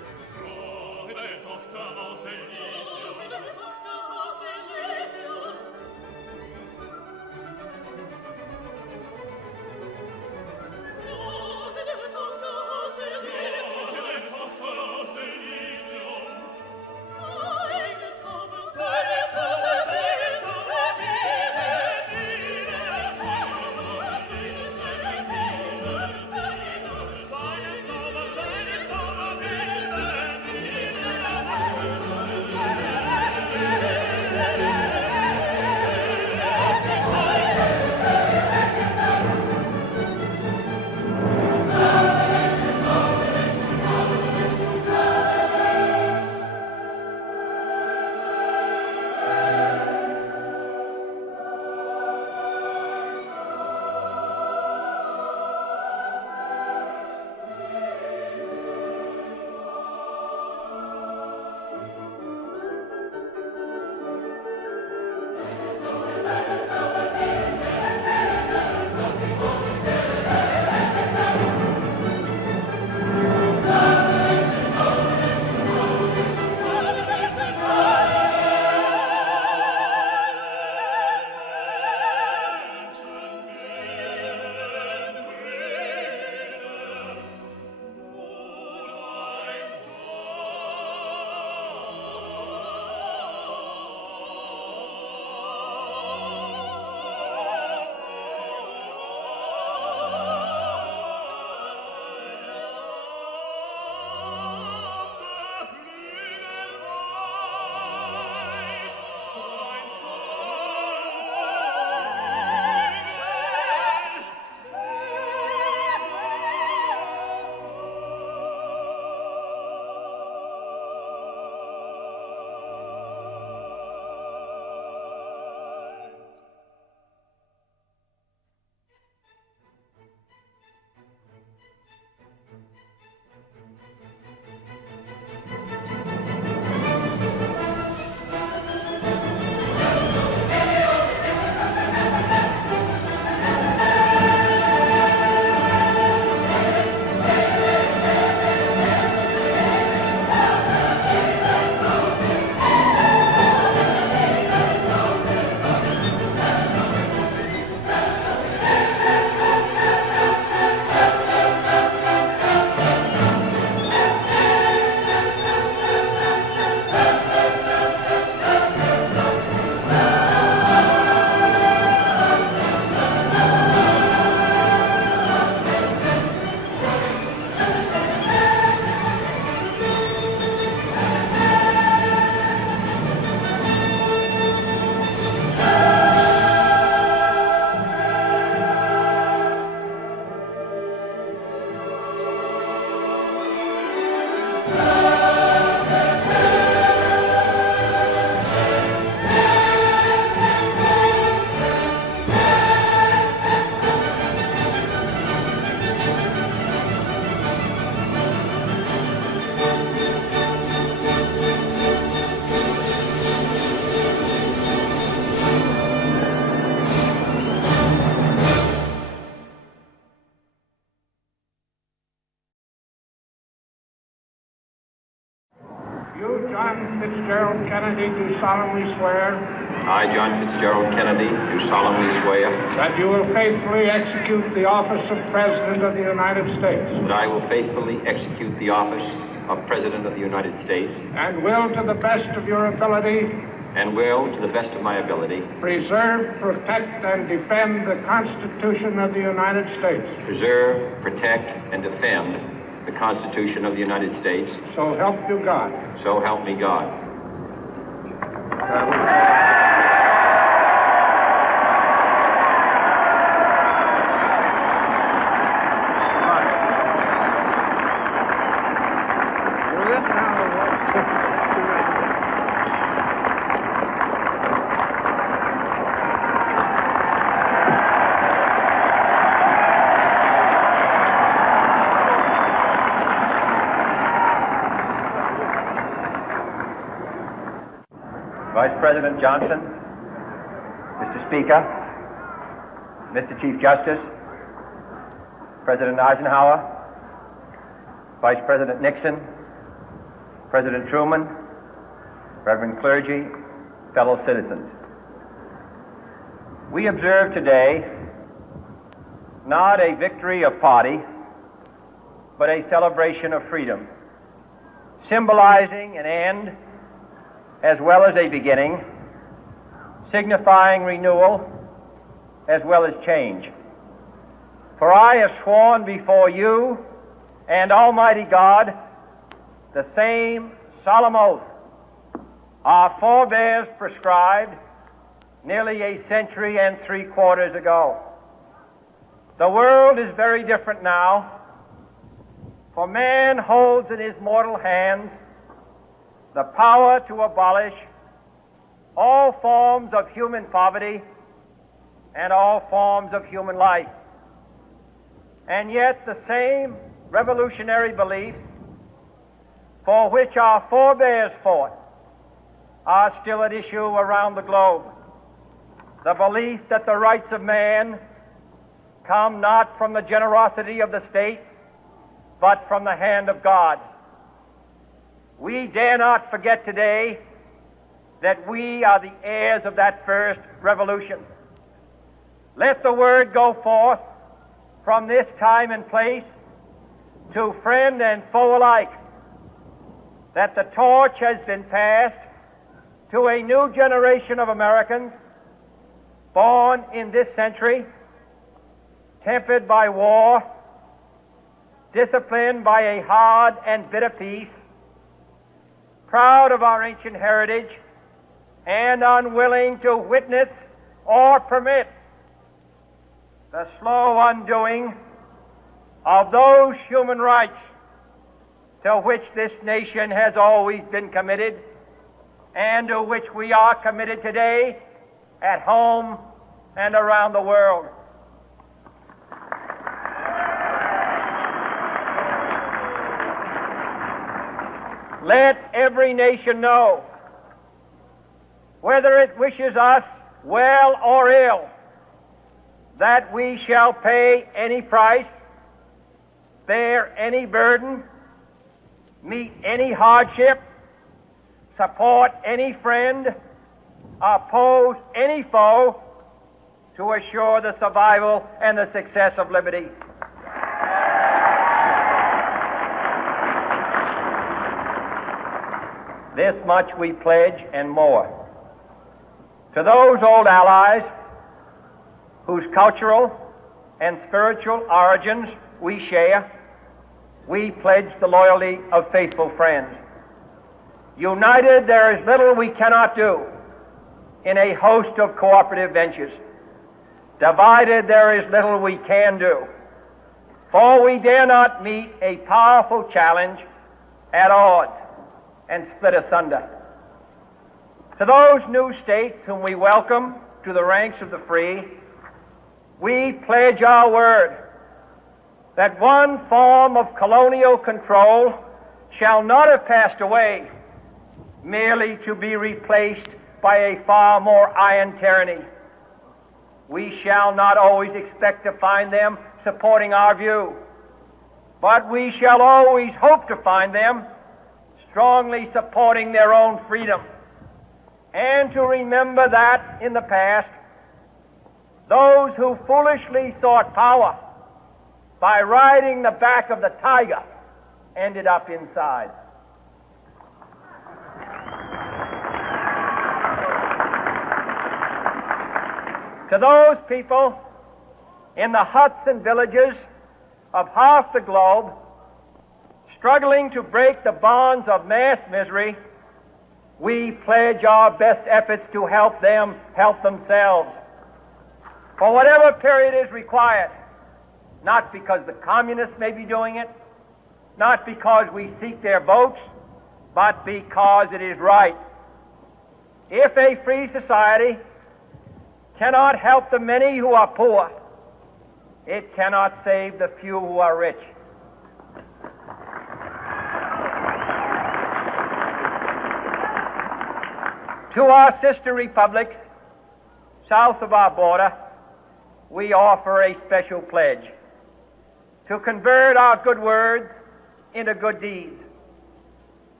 You, John Fitzgerald Kennedy, do solemnly swear I, John Fitzgerald Kennedy, do solemnly swear that you will faithfully execute the office of President of the United States that I will faithfully execute the office of President of the United States and will, to the best of your ability, and will, to the best of my ability, preserve, protect, and defend the Constitution of the United States. preserve, protect, and defend the Constitution of the United States. So help you God. So help me God. Vice President Johnson, Mr. Speaker, Mr. Chief Justice, President Eisenhower, Vice President Nixon, President Truman, Reverend clergy, fellow citizens. We observe today not a victory of party, but a celebration of freedom, symbolizing an end as well as a beginning, signifying renewal as well as change. For I have sworn before you and Almighty God the same solemn oath our forebears prescribed nearly a century and 3/4 ago. The world is very different now, for man holds in his mortal hands the power to abolish all forms of human poverty and all forms of human life. And yet the same revolutionary beliefs for which our forebears fought are still at issue around the globe. The belief that the rights of man come not from the generosity of the state, but from the hand of God. We dare not forget today that we are the heirs of that first revolution. Let the word go forth from this time and place to friend and foe alike that the torch has been passed to a new generation of Americans born in this century, tempered by war, disciplined by a hard and bitter peace, proud of our ancient heritage, and unwilling to witness or permit the slow undoing of those human rights to which this nation has always been committed and to which we are committed today at home and around the world. Let every nation know, whether it wishes us well or ill, that we shall pay any price, bear any burden, meet any hardship, support any friend, oppose any foe to assure the survival and the success of liberty. This much we pledge and more. To those old allies whose cultural and spiritual origins we share, we pledge the loyalty of faithful friends. United, there is little we cannot do in a host of cooperative ventures. Divided, there is little we can do, for we dare not meet a powerful challenge at odds and split asunder. To those new states whom we welcome to the ranks of the free, we pledge our word that one form of colonial control shall not have passed away, merely to be replaced by a far more iron tyranny. We shall not always expect to find them supporting our view, but we shall always hope to find them strongly supporting their own freedom, and to remember that in the past, those who foolishly sought power by riding the back of the tiger ended up inside. To those people in the huts and villages of half the globe struggling to break the bonds of mass misery, we pledge our best efforts to help them help themselves for whatever period is required, not because the communists may be doing it, not because we seek their votes, but because it is right. If a free society cannot help the many who are poor, it cannot save the few who are rich. To our sister republics south of our border, we offer a special pledge to convert our good words into good deeds.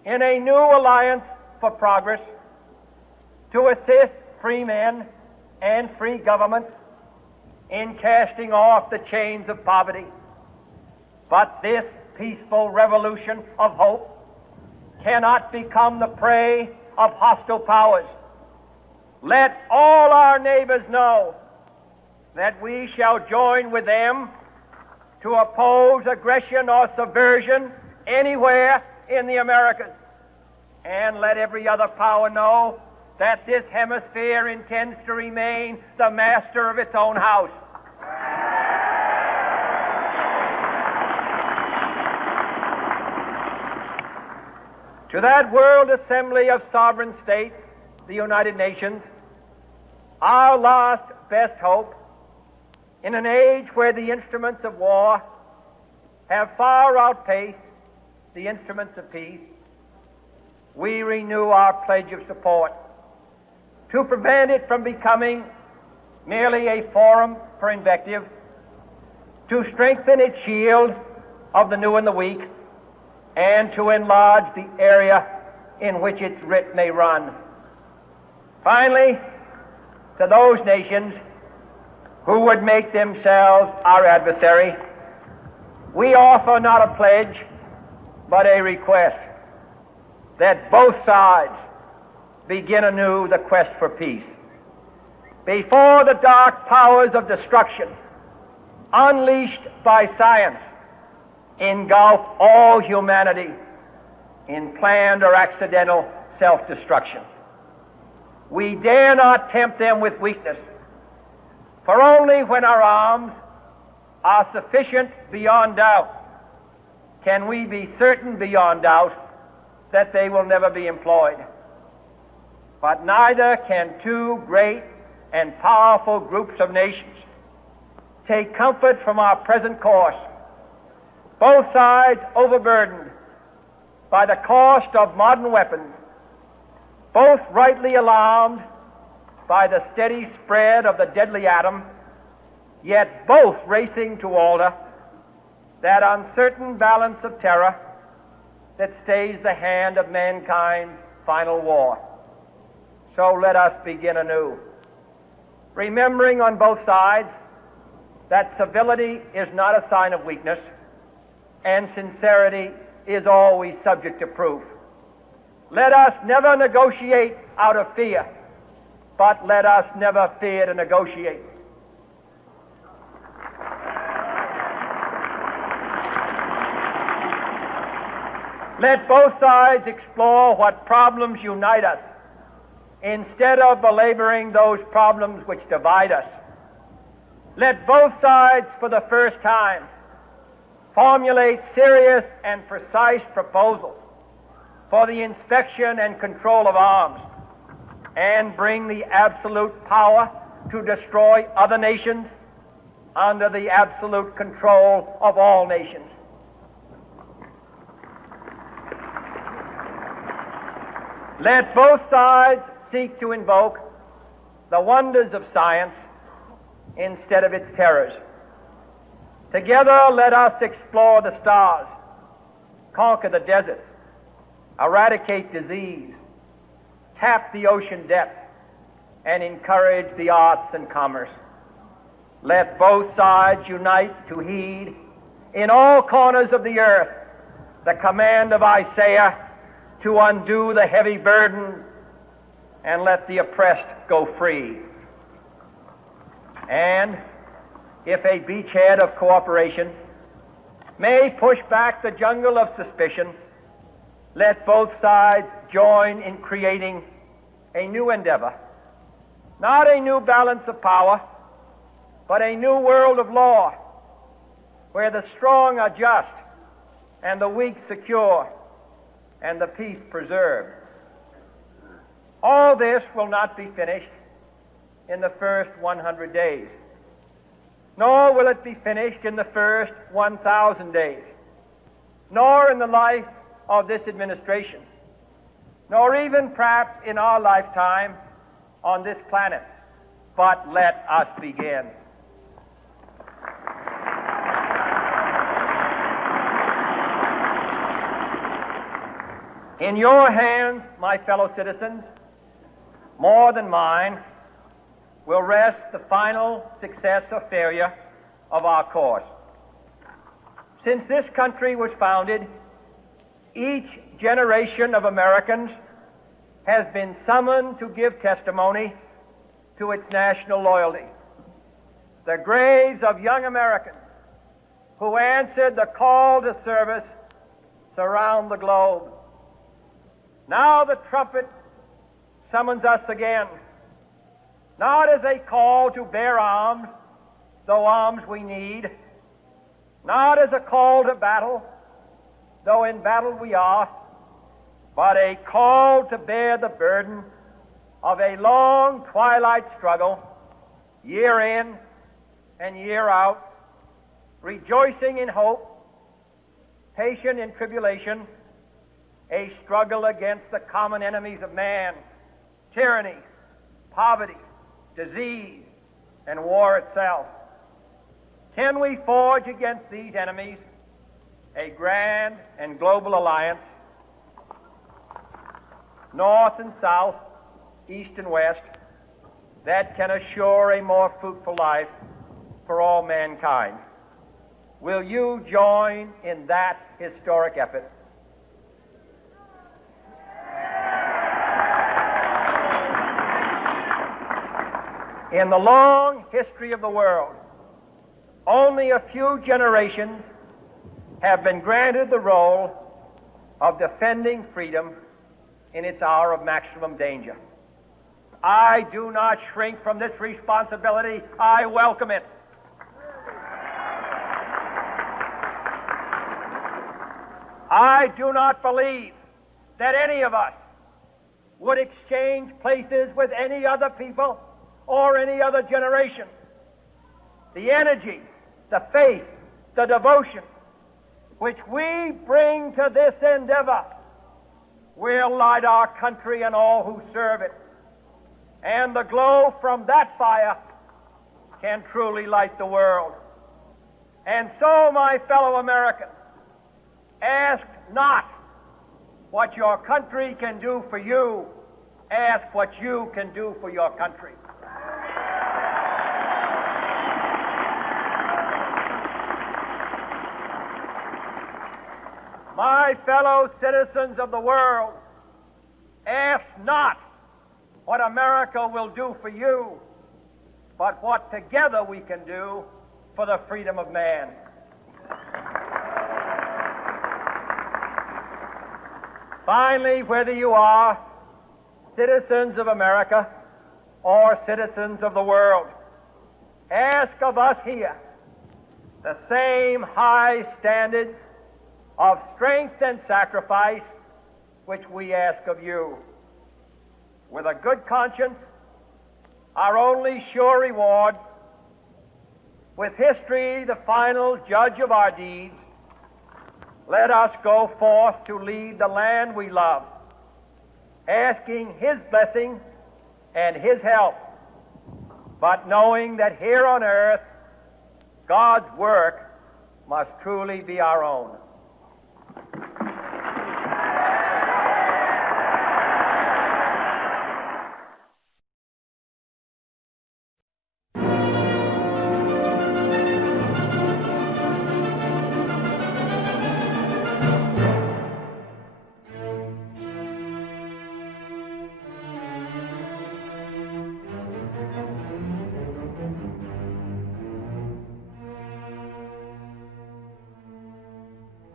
in a new alliance for progress to assist free men and free governments in casting off the chains of poverty. But this peaceful revolution of hope cannot become the prey of hostile powers. Let all our neighbors know that we shall join with them to oppose aggression or subversion anywhere in the Americas. And let every other power know that this hemisphere intends to remain the master of its own house. To that World Assembly of Sovereign States, the United Nations, our last best hope, in an age where the instruments of war have far outpaced the instruments of peace, we renew our pledge of support to prevent it from becoming merely a forum for invective, to strengthen its shield of the new and the weak, and to enlarge the area in which its writ may run. Finally, to those nations who would make themselves our adversary, we offer not a pledge, but a request that both sides begin anew the quest for peace. Before the dark powers of destruction, unleashed by science, engulf all humanity in planned or accidental self-destruction, we dare not tempt them with weakness, for only when our arms are sufficient beyond doubt can we be certain beyond doubt that they will never be employed. But neither can two great and powerful groups of nations take comfort from our present course, both sides overburdened by the cost of modern weapons, both rightly alarmed by the steady spread of the deadly atom, yet both racing to alter that uncertain balance of terror that stays the hand of mankind's final war. So let us begin anew, remembering on both sides that civility is not a sign of weakness, and sincerity is always subject to proof. Let us never negotiate out of fear, but let us never fear to negotiate. Let both sides explore what problems unite us, instead of belaboring those problems which divide us. Let both sides, for the first time, formulate serious and precise proposals for the inspection and control of arms, and bring the absolute power to destroy other nations under the absolute control of all nations. Let both sides seek to invoke the wonders of science instead of its terrors. Together, let us explore the stars, conquer the deserts, eradicate disease, tap the ocean depths, and encourage the arts and commerce. Let both sides unite to heed in all corners of the earth the command of Isaiah to undo the heavy burden and let the oppressed go free. And if a beachhead of cooperation may push back the jungle of suspicion, let both sides join in creating a new endeavor, not a new balance of power, but a new world of law, where the strong are just and the weak secure and the peace preserved. All this will not be finished in the first 100 days, nor will it be finished in the first 1,000 days, nor in the life of this administration, nor even perhaps in our lifetime on this planet. But let us begin. In your hands, my fellow citizens, more than mine, will rest the final success or failure of our course. Since this country was founded, each generation of Americans has been summoned to give testimony to its national loyalty. The graves of young Americans who answered the call to service surround the globe. Now the trumpet summons us again, not as a call to bear arms, though arms we need, not as a call to battle, though in battle we are, but a call to bear the burden of a long twilight struggle, year in and year out, rejoicing in hope, patient in tribulation, a struggle against the common enemies of man, tyranny, poverty, disease, and war itself. Can we forge against these enemies a grand and global alliance, north and south, east and west, that can assure a more fruitful life for all mankind? Will you join in that historic effort? In the long history of the world, only a few generations have been granted the role of defending freedom in its hour of maximum danger. I do not shrink from this responsibility. I welcome it. I do not believe that any of us would exchange places with any other people or any other generation. The energy, the faith, the devotion which we bring to this endeavor will light our country and all who serve it. And the glow from that fire can truly light the world. And so, my fellow Americans, ask not what your country can do for you. Ask what you can do for your country. My fellow citizens of the world, ask not what America will do for you, but what together we can do for the freedom of man. Finally, whether you are citizens of America or citizens of the world, ask of us here the same high standards of strength and sacrifice which we ask of you. With a good conscience, our only sure reward, with history the final judge of our deeds, let us go forth to lead the land we love, asking His blessing and His help, but knowing that here on earth God's work must truly be our own.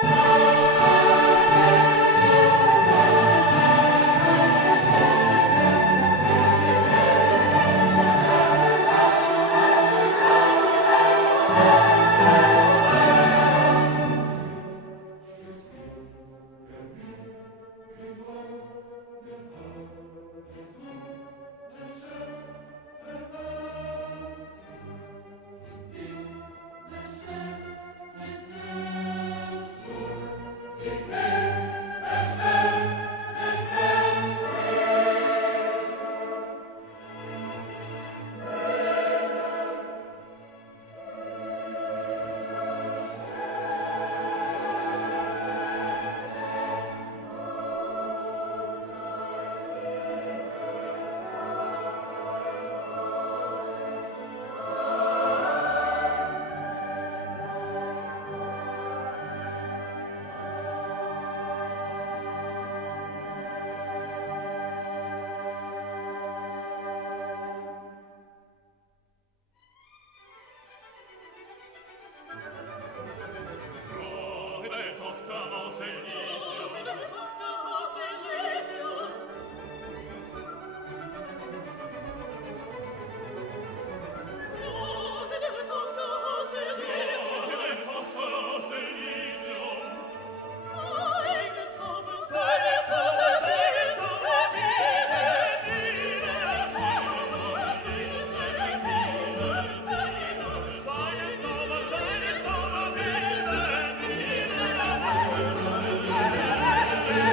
Deine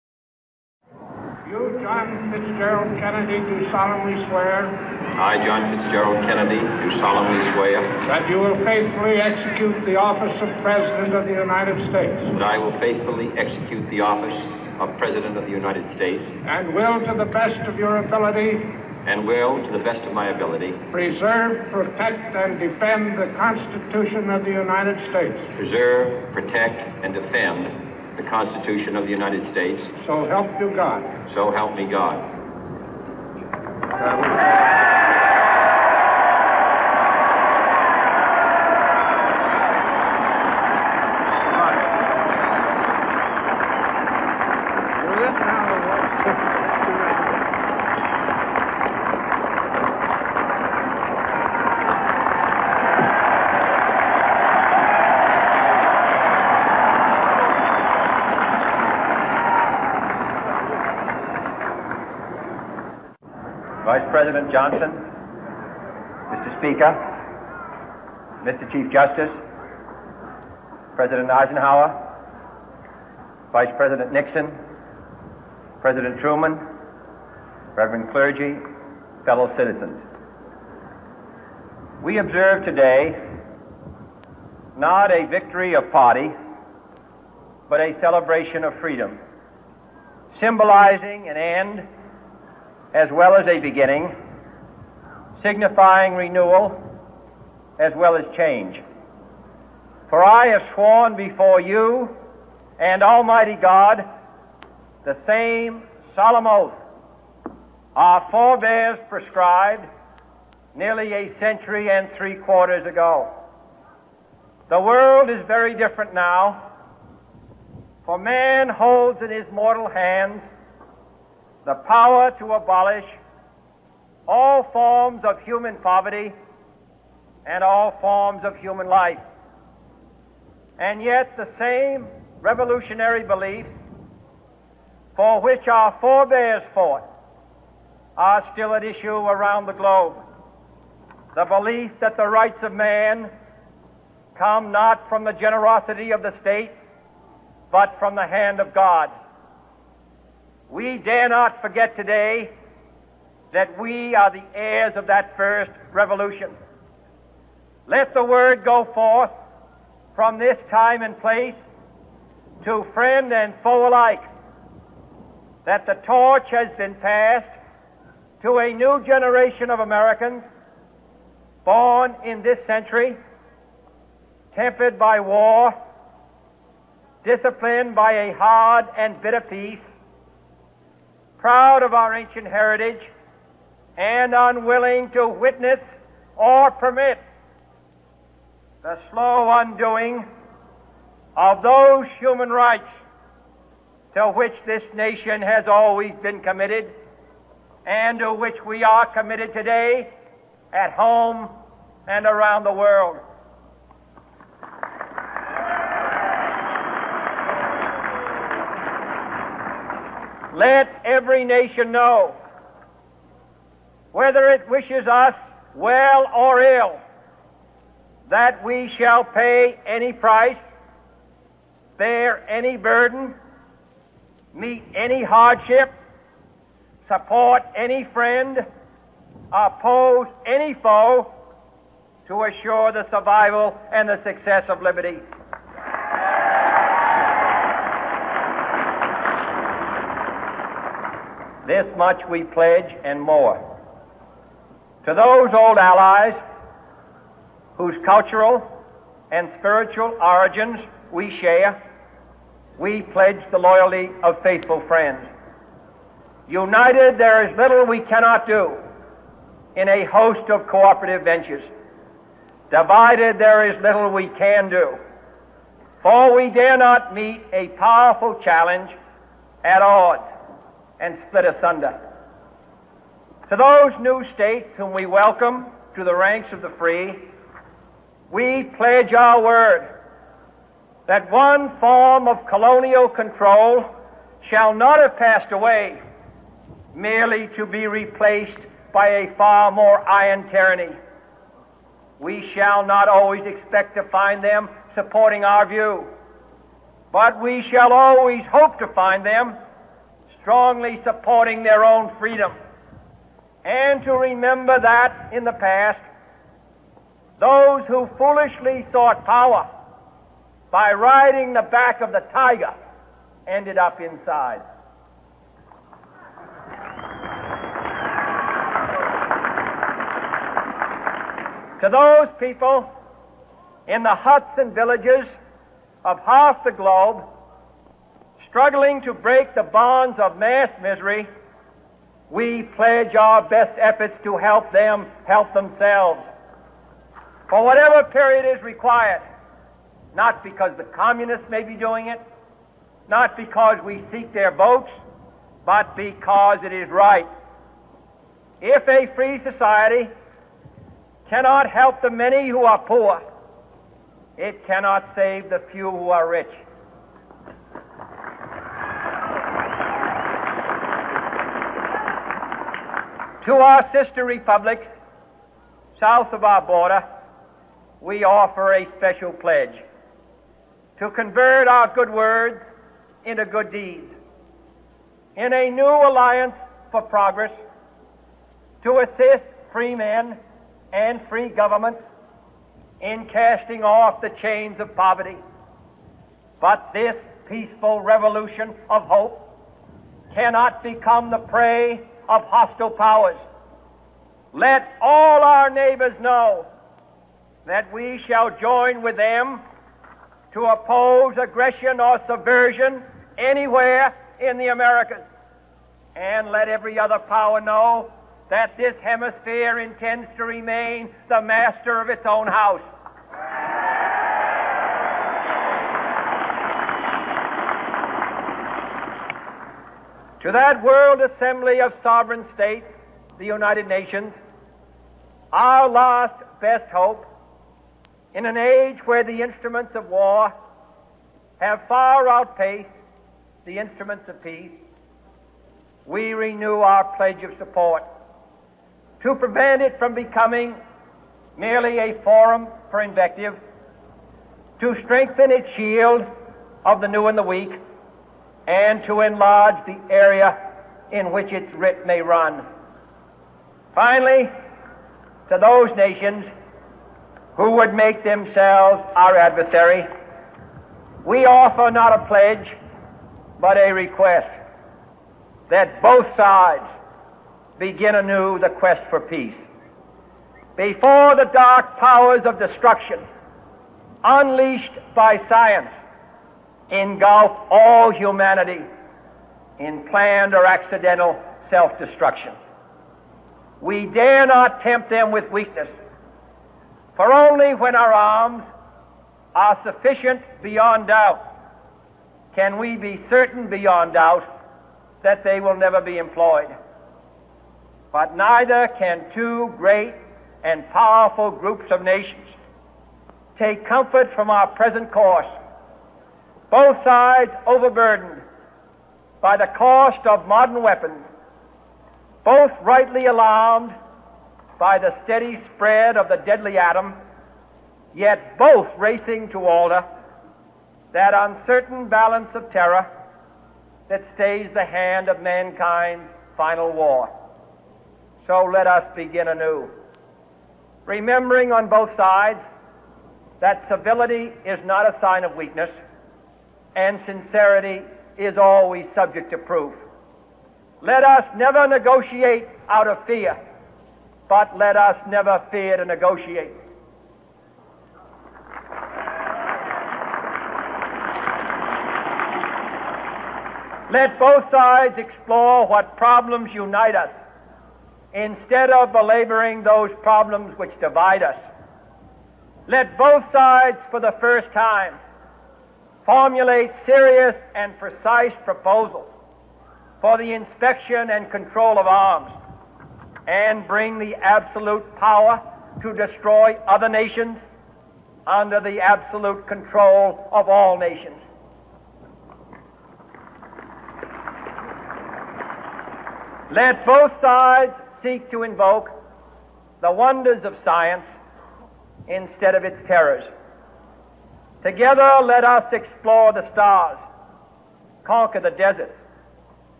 You, John Fitzgerald Kennedy, do solemnly swear I, John Fitzgerald Kennedy, do solemnly swear that you will faithfully execute the office of President of the United States that I will faithfully execute the office of President of the United States and will, to the best of your ability, and will, to the best of my ability, preserve, protect, and defend the Constitution of the United States. preserve, protect, and defend the Constitution of the United States. So help you God. So help me God. Vice President Johnson, Mr. Speaker, Mr. Chief Justice, President Eisenhower, Vice President Nixon, President Truman, Reverend clergy, fellow citizens. We observe today not a victory of party, but a celebration of freedom, symbolizing an end as well as a beginning, signifying renewal as well as change. For I have sworn before you and Almighty God the same solemn oath our forebears prescribed nearly a century and 3/4 ago. The world is very different now, for man holds in his mortal hands the power to abolish all forms of human poverty and all forms of human life. And yet the same revolutionary beliefs for which our forebears fought are still at issue around the globe. The belief that the rights of man come not from the generosity of the state, but from the hand of God. We dare not forget today that we are the heirs of that first revolution. Let the word go forth from this time and place to friend and foe alike that the torch has been passed to a new generation of Americans born in this century, tempered by war, disciplined by a hard and bitter peace, proud of our ancient heritage, and unwilling to witness or permit the slow undoing of those human rights to which this nation has always been committed and to which we are committed today at home and around the world. Let every nation know, whether it wishes us well or ill, that we shall pay any price, bear any burden, meet any hardship, support any friend, oppose any foe to assure the survival and the success of liberty. This much we pledge and more. To those old allies whose cultural and spiritual origins we share, we pledge the loyalty of faithful friends. United, there is little we cannot do in a host of cooperative ventures. Divided, there is little we can do, for we dare not meet a powerful challenge at odds and split asunder. To those new states whom we welcome to the ranks of the free, we pledge our word that one form of colonial control shall not have passed away, merely to be replaced by a far more iron tyranny. We shall not always expect to find them supporting our view, but we shall always hope to find them strongly supporting their own freedom, and to remember that in the past, those who foolishly sought power by riding the back of the tiger ended up inside. To those people in the huts and villages of half the globe struggling to break the bonds of mass misery, we pledge our best efforts to help them help themselves for whatever period is required, not because the communists may be doing it, not because we seek their votes, but because it is right. If a free society cannot help the many who are poor, it cannot save the few who are rich. To our sister republics south of our border, we offer a special pledge to convert our good words into good deeds, in a new alliance for progress, to assist free men and free governments in casting off the chains of poverty. But this peaceful revolution of hope cannot become the prey of hostile powers. Let all our neighbors know that we shall join with them to oppose aggression or subversion anywhere in the Americas. And let every other power know that this hemisphere intends to remain the master of its own house. To that World Assembly of Sovereign States, the United Nations, our last best hope, in an age where the instruments of war have far outpaced the instruments of peace, we renew our pledge of support to prevent it from becoming merely a forum for invective, to strengthen its shield of the new and the weak, and to enlarge the area in which its writ may run. Finally, to those nations who would make themselves our adversary, we offer not a pledge, but a request that both sides begin anew the quest for peace. Before the dark powers of destruction, unleashed by science, engulf all humanity in planned or accidental self-destruction, we dare not tempt them with weakness, for only when our arms are sufficient beyond doubt can we be certain beyond doubt that they will never be employed. But neither can two great and powerful groups of nations take comfort from our present course, both sides overburdened by the cost of modern weapons, both rightly alarmed by the steady spread of the deadly atom, yet both racing to alter that uncertain balance of terror that stays the hand of mankind's final war. So let us begin anew, remembering on both sides that civility is not a sign of weakness, and sincerity is always subject to proof. Let us never negotiate out of fear, but let us never fear to negotiate. Let both sides explore what problems unite us, instead of belaboring those problems which divide us. Let both sides, for the first time, formulate serious and precise proposals for the inspection and control of arms, and bring the absolute power to destroy other nations under the absolute control of all nations. Let both sides seek to invoke the wonders of science instead of its terrors. Together let us explore the stars, conquer the deserts,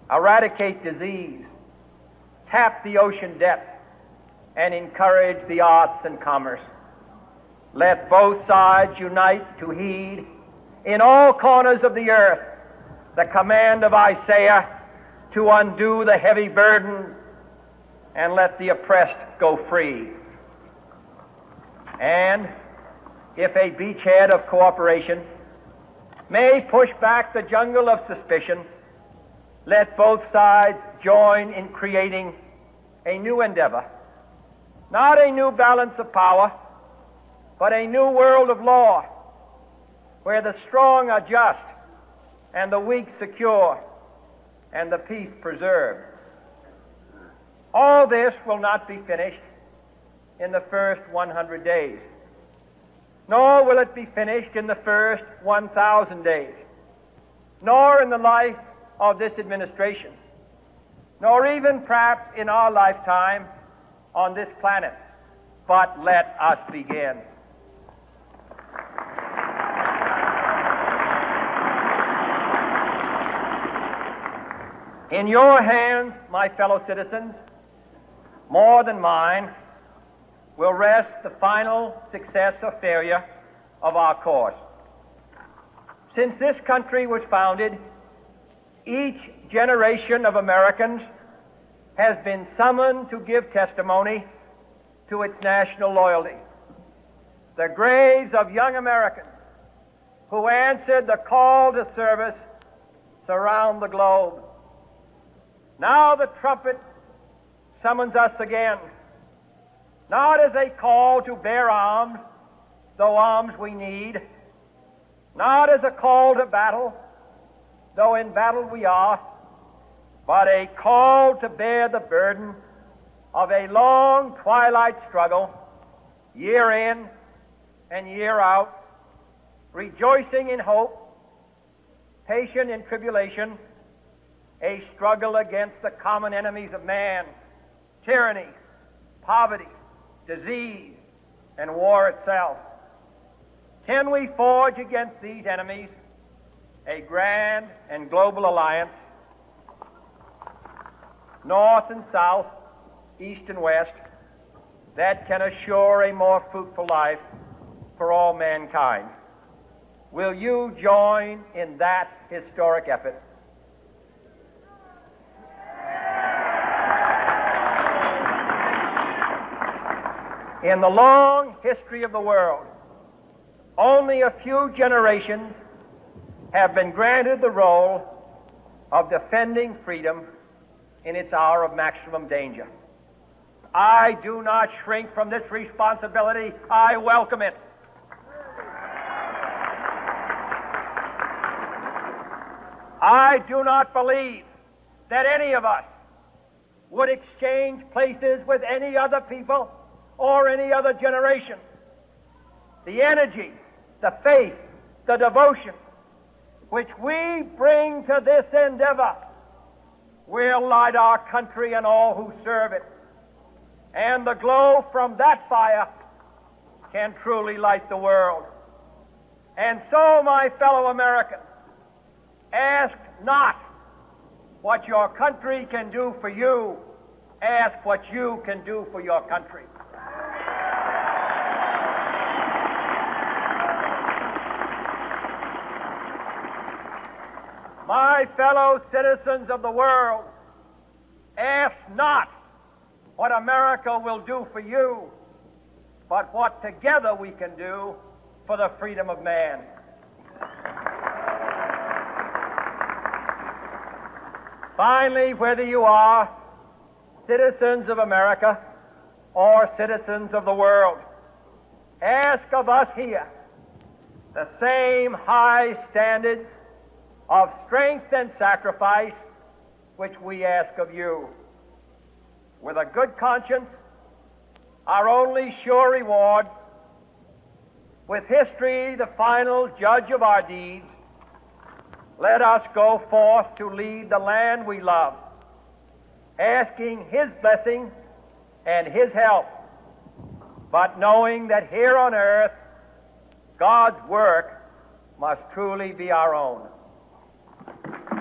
eradicate disease, tap the ocean depth, and encourage the arts and commerce. Let both sides unite to heed in all corners of the earth the command of Isaiah to undo the heavy burden and let the oppressed go free. And if a beachhead of cooperation may push back the jungle of suspicion, let both sides join in creating a new endeavor, not a new balance of power, but a new world of law, where the strong are just and the weak secure and the peace preserved. All this will not be finished in the first 100 days, nor will it be finished in the first 1,000 days, nor in the life of this administration, nor even perhaps in our lifetime on this planet. But let us begin. In your hands, my fellow citizens, more than mine, will rest the final success or failure of our course. Since this country was founded, each generation of Americans has been summoned to give testimony to its national loyalty. The graves of young Americans who answered the call to service surround the globe. Now the trumpet summons us again, not as a call to bear arms, though arms we need, not as a call to battle, though in battle we are, but a call to bear the burden of a long twilight struggle, year in and year out, rejoicing in hope, patient in tribulation, a struggle against the common enemies of man, tyranny, poverty, disease, and war itself. Can we forge against these enemies a grand and global alliance, north and south, east and west, that can assure a more fruitful life for all mankind? Will you join in that historic effort? In the long history of the world, only a few generations have been granted the role of defending freedom in its hour of maximum danger. I do not shrink from this responsibility. I welcome it. I do not believe that any of us would exchange places with any other people or any other generation. The energy, the faith, the devotion which we bring to this endeavor will light our country and all who serve it. And the glow from that fire can truly light the world. And so, my fellow Americans, ask not what your country can do for you. Ask what you can do for your country. My fellow citizens of the world, ask not what America will do for you, but what together we can do for the freedom of man. Finally, whether you are citizens of America or citizens of the world, ask of us here the same high standards of strength and sacrifice which we ask of you. With a good conscience, our only sure reward, with history the final judge of our deeds, let us go forth to lead the land we love, asking His blessing and His help, but knowing that here on earth God's work must truly be our own.